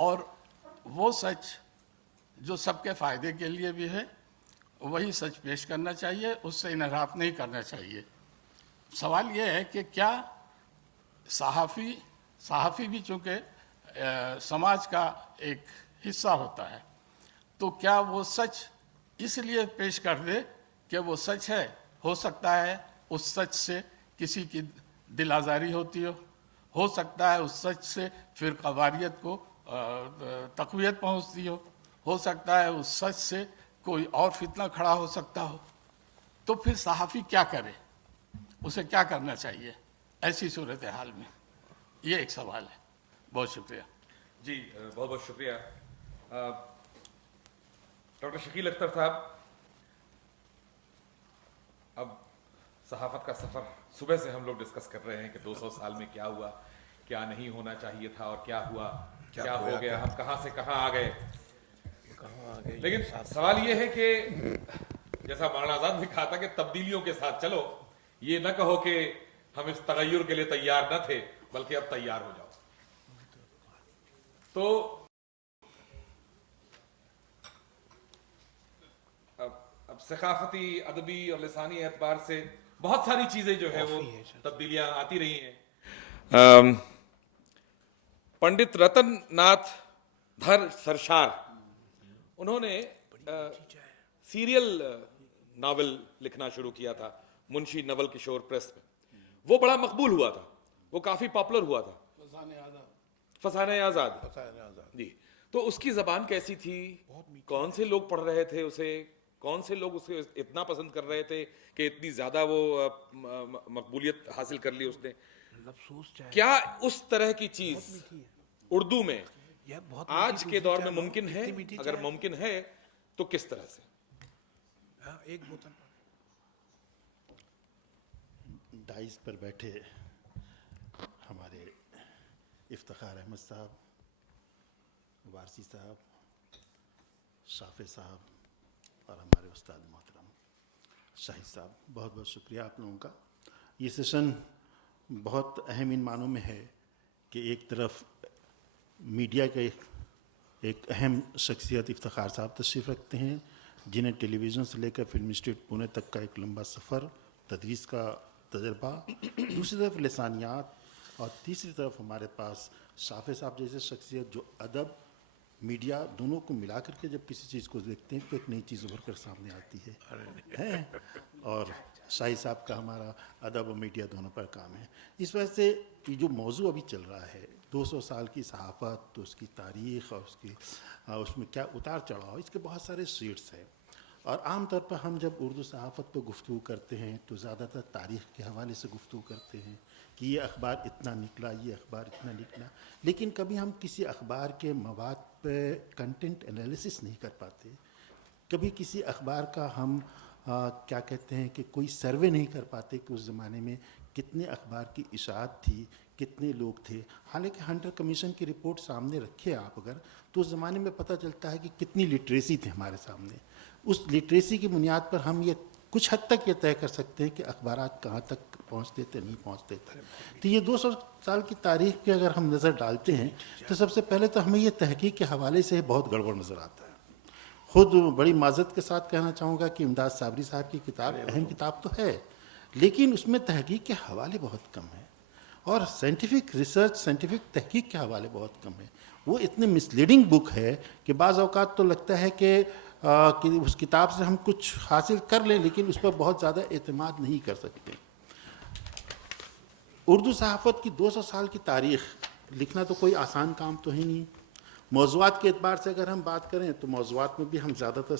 اور وہ سچ جو سب کے فائدے کے لیے بھی ہے وہی سچ پیش کرنا چاہیے، اس سے انحراف نہیں کرنا چاہیے۔ سوال یہ ہے کہ کیا صحافی بھی چونکہ سماج کا ایک حصہ ہوتا ہے، تو کیا وہ سچ اس لیے پیش کر دے کہ وہ سچ ہے؟ ہو سکتا ہے اس سچ سے کسی کی دل آزاری ہوتی ہو سکتا ہے اس سچ سے فرقہ واریت کو تقویت پہنچتی ہو سکتا ہے اس سچ سے کوئی اور فتنہ کھڑا ہو سکتا ہو، تو پھر صحافی کیا کرے؟ اسے کیا کرنا چاہیے ایسی صورتحال میں؟ یہ ایک سوال ہے۔ بہت شکریہ۔ جی بہت بہت شکریہ ڈاکٹر شکیل اختر صاحب۔ اب صحافت کا سفر صبح سے ہم لوگ ڈسکس کر رہے ہیں کہ 200 سال میں کیا ہوا، کیا نہیں ہونا چاہیے تھا اور کیا ہوا، کیا ہو گیا، ہم کہاں سے کہاں آ گئے۔ لیکن سوال یہ ہے کہ جیسا مولانا آزاد نے کہا تھا کہ تبدیلیوں کے ساتھ چلو، یہ نہ کہو کہ ہم اس تغیر کے لیے تیار نہ تھے بلکہ اب تیار ہو جاؤ۔ تو اب ثقافتی، ادبی اور لسانی اعتبار سے بہت ساری چیزیں جو ہے وہ تبدیلیاں آتی رہی ہیں۔ پنڈت رتن ناتھ دھر سرشار انہوں نے سیریل ناول لکھنا شروع کیا تھا منشی نول کشور پریس میں۔ وہ بڑا مقبول ہوا تھا، وہ کافی پاپولر ہوا تھا، فسانہ آزاد۔ جی، تو اس کی زبان کیسی تھی؟ کون سے لوگ پڑھ رہے تھے اسے؟ کون سے لوگ اسے اتنا پسند کر رہے تھے کہ اتنی زیادہ وہ مقبولیت حاصل کر لی اس نے؟ کیا اس طرح کی چیز اردو میں آج کے دور میں ممکن ہے؟ اگر ممکن ہے تو کس طرح سے؟ ایک بوتل ڈائز پر بیٹھے ہمارے افتخار احمد صاحب، وارسی صاحب، شافع صاحب اور ہمارے استاد محترم شاہد صاحب، بہت بہت شکریہ آپ لوگوں کا۔ یہ سیشن بہت اہم ان معنوں میں ہے کہ ایک طرف میڈیا کے ایک اہم شخصیت افتخار صاحب تشریف رکھتے ہیں، جنہیں ٹیلی ویژن سے لے کر فلم انسٹیٹیوٹ پونے تک کا ایک لمبا سفر، تدریس کا تجربہ، دوسری طرف لسانیات، اور تیسری طرف ہمارے پاس شافع صاحب جیسے شخصیت جو ادب میڈیا دونوں کو ملا کر کے جب کسی چیز کو دیکھتے ہیں تو ایک نئی چیز ابھر کر سامنے آتی ہے۔ اور شاہد صاحب کا ہمارا ادب اور میڈیا دونوں پر کام ہے۔ اس وجہ سے یہ جو موضوع ابھی چل رہا ہے 200 سال کی صحافت، تو اس کی تاریخ اور اس میں کیا اتار چڑھاؤ، اس کے بہت سارے شیڈس ہیں۔ اور عام طور پر ہم جب اردو صحافت پہ گفتگو کرتے ہیں تو زیادہ تر تاریخ کے حوالے سے گفتگو کرتے ہیں کہ یہ اخبار اتنا نکلا، یہ اخبار اتنا نکلا، لیکن کبھی ہم کسی اخبار کے مواد پہ کنٹینٹ انالیسس نہیں کر پاتے، کبھی کسی اخبار کا ہم کیا کہتے ہیں کہ کوئی سروے نہیں کر پاتے کہ اس زمانے میں کتنے اخبار کی اشاعت تھی، کتنے لوگ تھے۔ حالانکہ ہنٹر کمیشن کی رپورٹ سامنے رکھے آپ اگر، تو اس زمانے میں پتہ چلتا ہے کہ کتنی لٹریسی تھی ہمارے سامنے۔ اس لٹریسی کی بنیاد پر ہم یہ کچھ حد تک یہ طے کر سکتے ہیں کہ اخبارات کہاں تک پہنچتے تھے، نہیں پہنچتے تھے۔ تو یہ 200 سال کی تاریخ پہ اگر ہم نظر ڈالتے ہیں تو سب سے پہلے تو ہمیں یہ تحقیق کے حوالے سے بہت گڑبڑ نظر آتا ہے۔ خود بڑی معذرت کے ساتھ کہنا چاہوں گا کہ امداد صابری صاحب کی کتاب اہم کتاب تو ہے، لیکن اس میں تحقیق کے حوالے بہت کم ہیں، اور سائنٹیفک ریسرچ، سائنٹیفک تحقیق کے حوالے بہت کم ہیں۔ وہ اتنے مسلیڈنگ بک ہے کہ بعض اوقات تو لگتا ہے کہ اس کتاب سے ہم کچھ حاصل کر لیں لیکن اس پر بہت زیادہ اعتماد نہیں کر سکتے۔ اردو صحافت کی 200 سال کی تاریخ لکھنا تو کوئی آسان کام تو ہے نہیں۔ موضوعات کے اعتبار سے اگر ہم بات کریں تو موضوعات میں بھی ہم زیادہ تر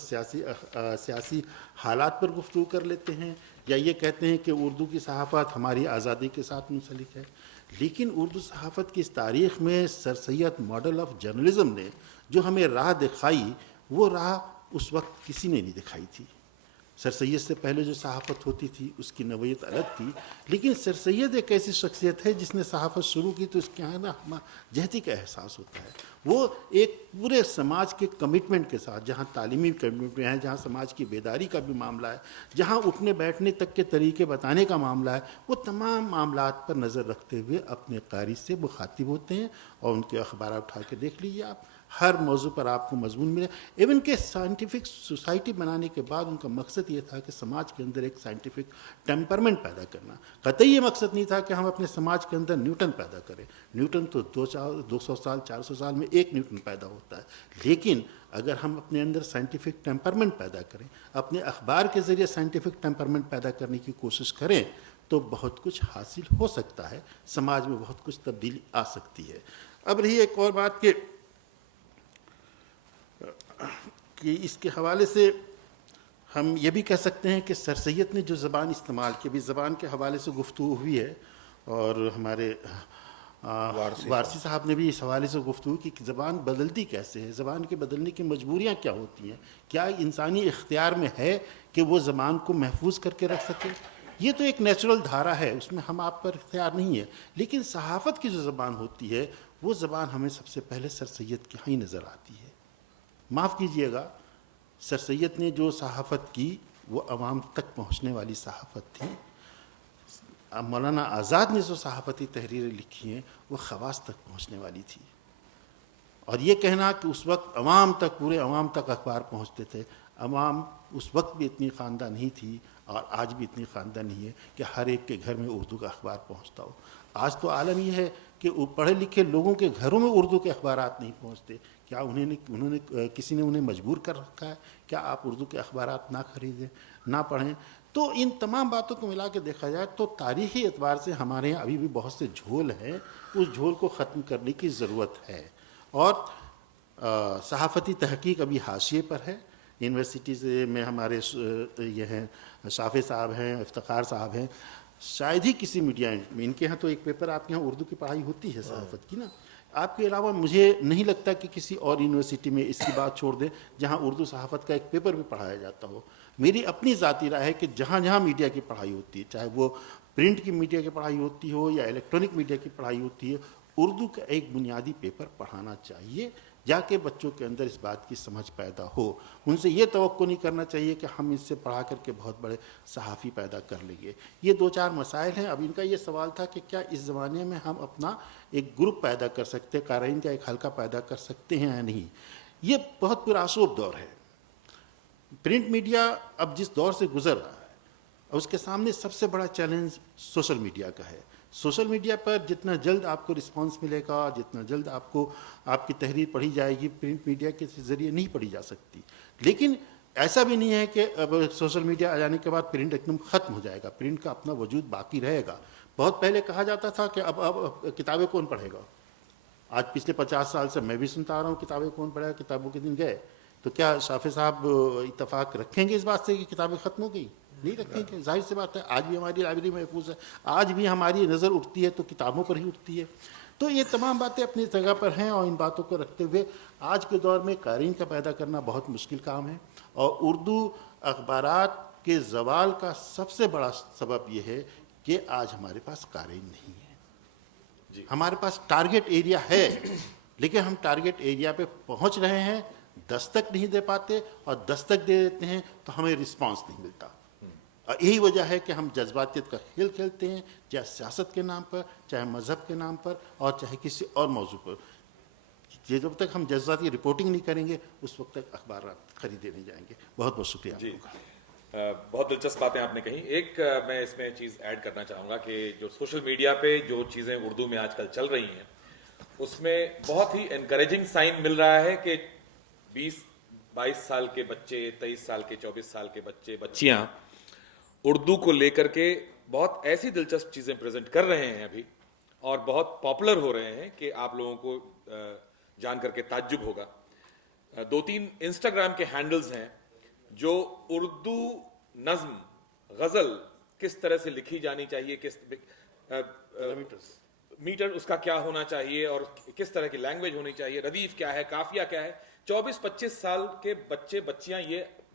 سیاسی حالات پر گفتگو کر لیتے ہیں، یا یہ کہتے ہیں کہ اردو کی صحافت ہماری آزادی کے ساتھ منسلک ہے۔ لیکن اردو صحافت کی اس تاریخ میں سر سید ماڈل آف جرنلزم نے جو ہمیں راہ دکھائی، وہ راہ اس وقت کسی نے نہیں دکھائی تھی۔ سر سید سے پہلے جو صحافت ہوتی تھی اس کی نوعیت الگ تھی، لیکن سر سید ایک ایسی شخصیت ہے جس نے صحافت شروع کی تو اس کے نا جہتی کا احساس ہوتا ہے. وہ ایک پورے سماج کے کمٹمنٹ کے ساتھ، جہاں تعلیمی کمٹمنٹ ہیں، جہاں سماج کی بیداری کا بھی معاملہ ہے، جہاں اٹھنے بیٹھنے تک کے طریقے بتانے کا معاملہ ہے، وہ تمام معاملات پر نظر رکھتے ہوئے اپنے قاری سے مخاطب ہوتے ہیں. اور ان کے اخبارات اٹھا کے دیکھ لیجیے آپ، ہر موضوع پر آپ کو مضمون ملے. ایون کہ سائنٹیفک سوسائٹی بنانے کے بعد ان کا مقصد یہ تھا کہ سماج کے اندر ایک سائنٹیفک ٹیمپرمنٹ پیدا کرنا. قطعی یہ مقصد نہیں تھا کہ ہم اپنے سماج کے اندر نیوٹن پیدا کریں. نیوٹن تو 200 سال 400 سال میں ایک نیوٹن پیدا ہوتا ہے. لیکن اگر ہم اپنے اندر سائنٹیفک ٹیمپرمنٹ پیدا کریں، اپنے اخبار کے ذریعے سائنٹیفک ٹیمپرمنٹ پیدا کرنے کی کوشش کریں، تو بہت کچھ حاصل ہو سکتا ہے، سماج میں بہت کچھ تبدیلی آ سکتی ہے. اب رہی ایک اور بات کہ اس کے حوالے سے ہم یہ بھی کہہ سکتے ہیں کہ سر سید نے جو زبان استعمال کی، بھی زبان کے حوالے سے گفتگو ہوئی ہے، اور ہمارے وارثی صاحب نے بھی اس حوالے سے گفتگو کی کہ زبان بدلتی کیسے ہے، زبان کے بدلنے کی مجبوریاں کیا ہوتی ہیں، کیا انسانی اختیار میں ہے کہ وہ زبان کو محفوظ کر کے رکھ سکے. یہ تو ایک نیچرل دھارا ہے، اس میں ہم آپ پر اختیار نہیں ہے. لیکن صحافت کی جو زبان ہوتی ہے، وہ زبان ہمیں سب سے پہلے سر سید کے ہی نظر آتی ہے. معاف کیجئے گا، سر سید نے جو صحافت کی وہ عوام تک پہنچنے والی صحافت تھی. مولانا آزاد نے جو صحافتی تحریریں لکھی ہیں وہ خواص تک پہنچنے والی تھی. اور یہ کہنا کہ اس وقت عوام تک، پورے عوام تک اخبار پہنچتے تھے، عوام اس وقت بھی اتنی خواندہ نہیں تھی اور آج بھی اتنی خواندہ نہیں ہے کہ ہر ایک کے گھر میں اردو کا اخبار پہنچتا ہو. آج تو عالم یہ ہے کہ پڑھے لکھے لوگوں کے گھروں میں اردو کے اخبارات نہیں پہنچتے. کیا انہوں نے کسی نے انہیں مجبور کر رکھا ہے کیا آپ اردو کے اخبارات نہ خریدیں، نہ پڑھیں؟ تو ان تمام باتوں کو ملا کے دیکھا جائے تو تاریخی اعتبار سے ہمارے یہاں ابھی بھی بہت سے جھول ہیں، اس جھول کو ختم کرنے کی ضرورت ہے. اور صحافتی تحقیق ابھی حاشیے پر ہے. یونیورسٹیز میں ہمارے یہ ہیں شافع صاحب ہیں، افتخار صاحب ہیں، شاید ہی کسی میڈیا میں، ان کے ہاں تو ایک پیپر آپ کے یہاں اردو کی پڑھائی ہوتی ہے صحافت کی نا، آپ کے علاوہ مجھے نہیں لگتا کہ کسی اور یونیورسٹی میں اس کی بات چھوڑ دیں جہاں اردو صحافت کا ایک پیپر بھی پڑھایا جاتا ہو. میری اپنی ذاتی رائے ہے کہ جہاں جہاں میڈیا کی پڑھائی ہوتی ہے، چاہے وہ پرنٹ کی میڈیا کی پڑھائی ہوتی ہو یا الیکٹرانک میڈیا کی پڑھائی ہوتی ہے، اردو کا ایک بنیادی پیپر پڑھانا چاہیے، جا کے بچوں کے اندر اس بات کی سمجھ پیدا ہو. ان سے یہ توقع نہیں کرنا چاہیے کہ ہم اس سے پڑھا کر کے بہت بڑے صحافی پیدا کر لیں گے. یہ 2-4 مسائل ہیں. اب ان کا یہ سوال تھا کہ کیا اس زمانے میں ہم اپنا ایک گروپ پیدا کر سکتے، قارئین کا ایک حلقہ پیدا کر سکتے ہیں یا نہیں. یہ بہت پرآسوب دور ہے. پرنٹ میڈیا اب جس دور سے گزر رہا ہے، اس کے سامنے سب سے بڑا چیلنج سوشل میڈیا کا ہے. سوشل میڈیا پر جتنا جلد آپ کو رسپانس ملے گا، جتنا جلد آپ کی تحریر پڑھی جائے گی، پرنٹ میڈیا کے ذریعے نہیں پڑھی جا سکتی. لیکن ایسا بھی نہیں ہے کہ اب سوشل میڈیا آ جانے کے بعد پرنٹ ایک دم ختم ہو جائے گا. پرنٹ کا اپنا وجود باقی رہے گا. بہت پہلے کہا جاتا تھا کہ اب کتابیں کون پڑھے گا. آج پچھلے 50 سال سے میں بھی سنتا آ رہا ہوں کتابیں کون پڑھے گا، کتابوں کے دن گئے. تو کیا شافع صاحب اتفاق رکھیں گے اس بات سے کہ کتابیں ختم ہو گئی؟ نہیں رکھیں گے. ظاہر سی بات ہے، آج بھی ہماری لائبریری محفوظ ہے، آج بھی ہماری نظر اٹھتی ہے تو کتابوں پر ہی اٹھتی ہے. تو یہ تمام باتیں اپنی جگہ پر ہیں، اور ان باتوں کو رکھتے ہوئے آج کے دور میں قارئین کا پیدا کرنا بہت مشکل کام ہے. اور اردو اخبارات کے زوال کا سب سے بڑا سبب یہ ہے کہ آج ہمارے پاس قارئین نہیں ہے. ہمارے پاس ٹارگٹ ایریا ہے، لیکن ہم ٹارگٹ ایریا پہ پہنچ رہے ہیں، دستک نہیں دے پاتے، اور دستک دے دیتے ہیں تو ہمیں رسپانس نہیں ملتا. اور یہی وجہ ہے کہ ہم جذباتیت کا کھیل کھیلتے ہیں، چاہے سیاست کے نام پر، چاہے مذہب کے نام پر، اور چاہے کسی اور موضوع پر. جب تک ہم جذباتی رپورٹنگ نہیں کریں گے اس وقت تک اخبارات خریدے نہیں جائیں گے. بہت بہت شکریہ آپ لوگوں کا. بہت دلچسپ باتیں آپ نے کہیں. ایک میں اس میں چیز ایڈ کرنا چاہوں گا کہ جو سوشل میڈیا پہ جو چیزیں اردو میں آج کل چل رہی ہیں، اس میں بہت ہی انکریجنگ سائن مل رہا ہے کہ 20-22 سال کے بچے، 23 سال کے، 24 سال کے بچے بچیاں اردو کو لے کر کے بہت ایسی دلچسپ چیزیں پریزنٹ کر رہے ہیں ابھی، اور بہت پاپولر ہو رہے ہیں کہ آپ لوگوں کو جان کر کے تعجب ہوگا. 2-3 انسٹاگرام کے ہینڈلز ہیں جو اردو نظم، غزل کس طرح سے لکھی جانی چاہیے، کس میٹر اس کا کیا ہونا چاہیے، اور کس طرح کی لینگویج ہونی چاہیے، ردیف کیا ہے، قافیہ کیا ہے. 24-25 سال کے بچے بچیاں یہ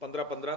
15-15,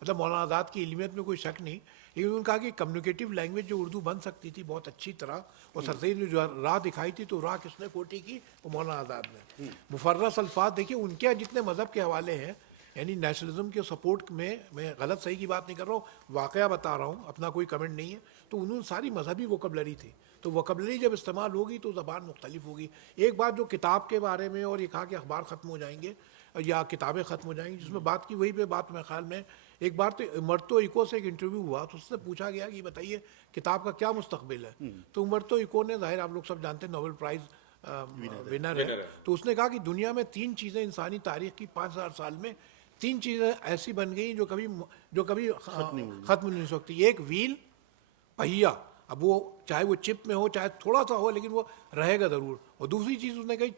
مطلب مولانا آزاد کی علمیت میں کوئی شک نہیں، لیکن انہوں نے کہا کہ کمیونیکیٹو لینگویج جو اردو بن سکتی تھی بہت اچھی طرح، اور سرزئی نے جو راہ دکھائی تھی تو راہ کس نے کوٹی کی؟ وہ مولانا آزاد نے. مفرس الفاظ دیکھیے ان کے جتنے مذہب کے حوالے ہیں، یعنی نیشنلزم کے سپورٹ میں غلط صحیح کی بات نہیں کر رہا ہوں، واقعہ بتا رہا ہوں، اپنا کوئی کمنٹ نہیں ہے، تو انہوں نے ساری مذہبی ووکیبلری تھی. تو ووکیبلری جب استعمال ہوگی تو زبان مختلف ہوگی. ایک بات جو کتاب کے بارے میں، اور یہ کہا کہ اخبار ختم ہو جائیں گے یا کتابیں ختم ہو جائیں گی، جس میں بات کی وہی پہ بات میرے خیال میں ایک بار تو امرتو ایکو سے ایک انٹرویو ہوا تو اس سے پوچھا گیا کہ بتائیے کتاب کا کیا مستقبل ہے. تو امرتو ایکو نے، ظاہر آپ لوگ سب جانتے ہیں نوبل پرائز ونر ہے، تو اس نے کہا کہ دنیا میں 3 چیزیں انسانی تاریخ کی 5000 سال میں 3 چیزیں ایسی بن گئیں جو کبھی ختم نہیں ہو سکتی. ایک ویل، پہیا، اب وہ چاہے وہ چپ میں ہو چاہے تھوڑا سا ہو لیکن وہ رہے گا ضرور. اور دوسری چیز اس نے کہی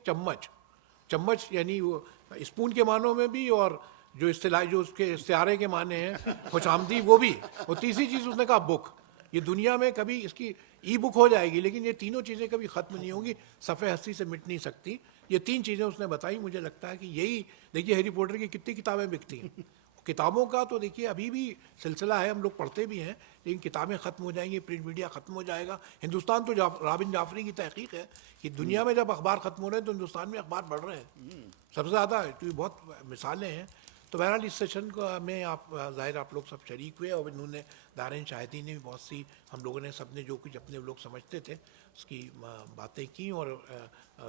چمچ یعنی وہ اسپون کے معنوں میں بھی، اور جو اصطلاح جو اس کے استعارے کے معنی ہیں خوش آمدی وہ بھی. اور تیسری چیز اس نے کہا بک. یہ دنیا میں کبھی اس کی ای بک ہو جائے گی لیکن یہ تینوں چیزیں کبھی ختم نہیں ہوں گی، صفحہ ہستی سے مٹ نہیں سکتی. یہ 3 چیزیں اس نے بتائی. مجھے لگتا ہے کہ یہی دیکھیے ہیری پوٹر کی کتنی کتابیں بکتی ہیں. کتابوں کا تو دیکھیے ابھی بھی سلسلہ ہے، ہم لوگ پڑھتے بھی ہیں، لیکن کتابیں ختم ہو جائیں گی، پرنٹ میڈیا ختم ہو جائے گا. ہندوستان تو رابن جعفری کی تحقیق ہے کہ دنیا میں جب اخبار ختم ہو رہے ہیں تو ہندوستان میں اخبار بڑھ رہے ہیں سب سے زیادہ. تو یہ بہت مثالیں ہیں. تو بہرحال اس سیشن میں آپ ظاہر آپ لوگ سب شریک ہوئے، اور انہوں نے دارین شاہدین نے بھی بہت سی، ہم لوگوں نے سب نے جو کچھ اپنے لوگ سمجھتے تھے اس کی باتیں کی. اور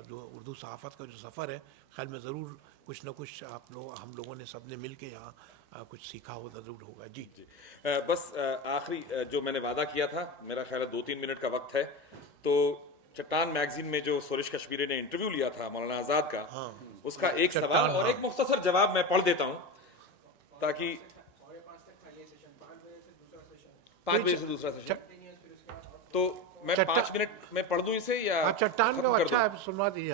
جو اردو صحافت کا جو سفر ہے، خیال میں ضرور کچھ نہ کچھ ہم لوگوں نے سب نے مل کے یہاں کچھ سیکھا ہو ضرور ہوگا. جی بس آخری جو میں نے وعدہ کیا تھا، میرا خیال ہے 2-3 منٹ کا وقت ہے. تو چٹان میگزین میں جو سورش کشمیری نے انٹرویو لیا تھا مولانا آزاد کا، اس کا ایک سوال اور ایک مختصر جواب میں پڑھ دیتا ہوں تاکہ 5 بجے سے دوسرا سیشن. تو میں 5 منٹ میں پڑھ دوں اسے یا چٹان کا اچھا ہے سنوا دیجیے.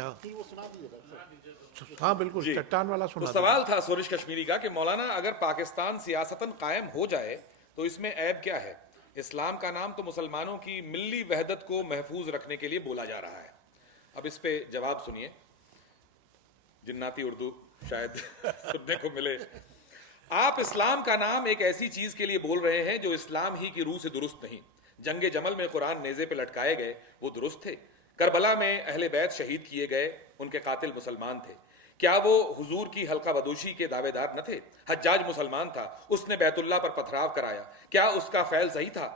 ہاں بالکل چٹان والا تو سنا. سوال تھا سورش کشمیری کا کہ مولانا اگر پاکستان سیاستاً قائم ہو جائے تو اس میں عیب کیا ہے؟ اسلام کا نام تو مسلمانوں کی ملی وحدت کو محفوظ رکھنے کے لیے بولا جا رہا ہے. اب اس پہ جواب سنیے، جناتی اردو شاید سننے کو ملے. آپ اسلام کا نام ایک ایسی چیز کے لیے بول رہے ہیں جو اسلام ہی کی روح سے درست نہیں. جنگ جمل میں قرآن نیزے پہ لٹکائے گئے وہ درست تھے. کربلا میں اہل بیت شہید کیے گئے، ان کے قاتل مسلمان تھے. کیا وہ حضور کی حلقہ بدوشی کے دعوے دار نہ تھے؟ حجاج مسلمان تھا، اس نے بیت اللہ پر پتھراو کرایا. کیا اس کا فعل صحیح تھا؟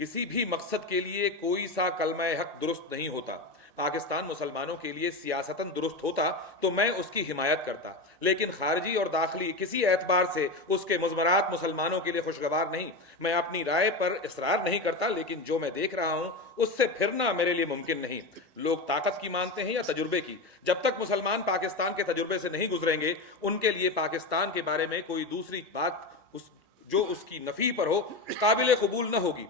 کسی بھی مقصد کے لیے کوئی سا کلمہ حق درست نہیں ہوتا. پاکستان مسلمانوں کے لیے سیاستاً درست ہوتا تو میں اس کی حمایت کرتا، لیکن خارجی اور داخلی کسی اعتبار سے اس کے مضمرات مسلمانوں کے لیے خوشگوار نہیں. میں اپنی رائے پر اصرار نہیں کرتا، لیکن جو میں دیکھ رہا ہوں اس سے پھرنا میرے لیے ممکن نہیں. لوگ طاقت کی مانتے ہیں یا تجربے کی؟ جب تک مسلمان پاکستان کے تجربے سے نہیں گزریں گے ان کے لیے پاکستان کے بارے میں کوئی دوسری بات جو اس کی نفی پر ہو قابل قبول نہ ہوگی.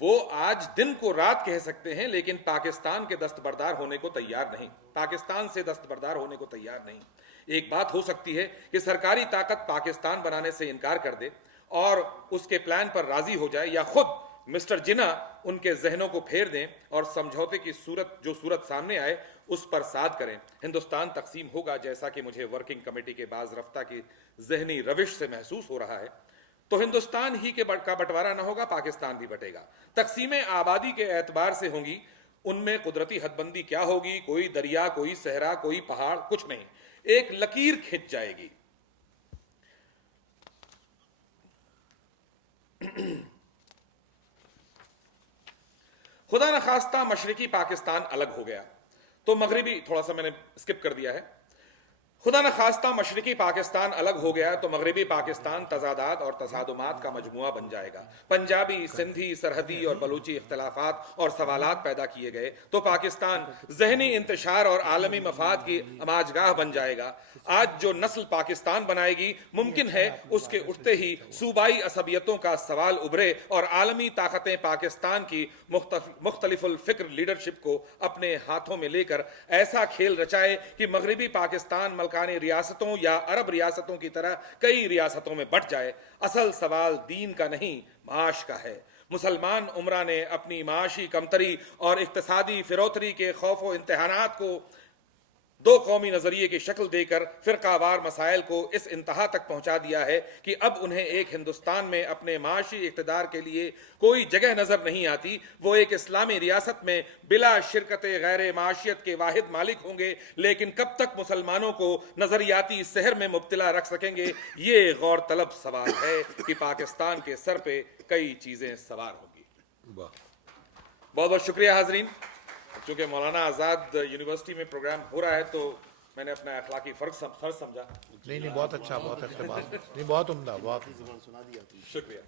وہ آج دن کو رات کہہ سکتے ہیں لیکن پاکستان کے دستبردار ہونے کو تیار نہیں، پاکستان سے دستبردار ہونے کو تیار نہیں. ایک بات ہو سکتی ہے کہ سرکاری طاقت پاکستان بنانے سے انکار کر دے اور اس کے پلان پر راضی ہو جائے، یا خود مسٹر جناح ان کے ذہنوں کو پھیر دیں اور سمجھوتے کی صورت سامنے آئے اس پر ساد کریں. ہندوستان تقسیم ہوگا جیسا کہ مجھے ورکنگ کمیٹی کے بعض رفتہ کی ذہنی روش سے محسوس ہو رہا ہے. تو ہندوستان ہی کا بٹوارا نہ ہوگا، پاکستان بھی بٹے گا. تقسیمیں آبادی کے اعتبار سے ہوں گی. ان میں قدرتی حد بندی کیا ہوگی؟ کوئی دریا، کوئی صحرا، کوئی پہاڑ، کچھ نہیں. ایک لکیر کھنچ جائے گی. خدا نخواستہ مشرقی پاکستان الگ ہو گیا تو مغربی، تھوڑا سا میں نے اسکپ کر دیا ہے، خدا نخواستہ مشرقی پاکستان الگ ہو گیا تو مغربی پاکستان تضادات اور تصادمات کا مجموعہ بن جائے گا. پنجابی، سندھی، سرحدی اور بلوچی اختلافات اور سوالات پیدا کیے گئے تو پاکستان ذہنی انتشار اور عالمی مفاد کی اماجگاہ بن جائے گا. آج جو نسل پاکستان بنائے گی ممکن ہے اس کے اٹھتے ہی صوبائی عصبیتوں کا سوال ابھرے اور عالمی طاقتیں پاکستان کی مختلف الفکر لیڈرشپ کو اپنے ہاتھوں میں لے کر ایسا کھیل رچائے کہ مغربی پاکستان ملکانی ریاستوں یا عرب ریاستوں کی طرح کئی ریاستوں میں بٹ جائے. اصل سوال دین کا نہیں، معاش کا ہے. مسلمان امرا نے اپنی معاشی کمتری اور اقتصادی فروتری کے خوف و امتحانات کو دو قومی نظریے کی شکل دے کر فرقہ وار مسائل کو اس انتہا تک پہنچا دیا ہے کہ اب انہیں ایک ہندوستان میں اپنے معاشی اقتدار کے لیے کوئی جگہ نظر نہیں آتی. وہ ایک اسلامی ریاست میں بلا شرکت غیر معاشیت کے واحد مالک ہوں گے، لیکن کب تک مسلمانوں کو نظریاتی سحر میں مبتلا رکھ سکیں گے؟ یہ غور طلب سوال ہے کہ پاکستان کے سر پہ کئی چیزیں سوار ہوں گی. بہت بہت شکریہ حاضرین. چونکہ مولانا آزاد یونیورسٹی میں پروگرام ہو رہا ہے تو میں نے اپنا اخلاقی فرض سمجھا. نہیں بہت اچھا، بہت اقتباس، نہیں بہت عمدہ، بہت شکریہ.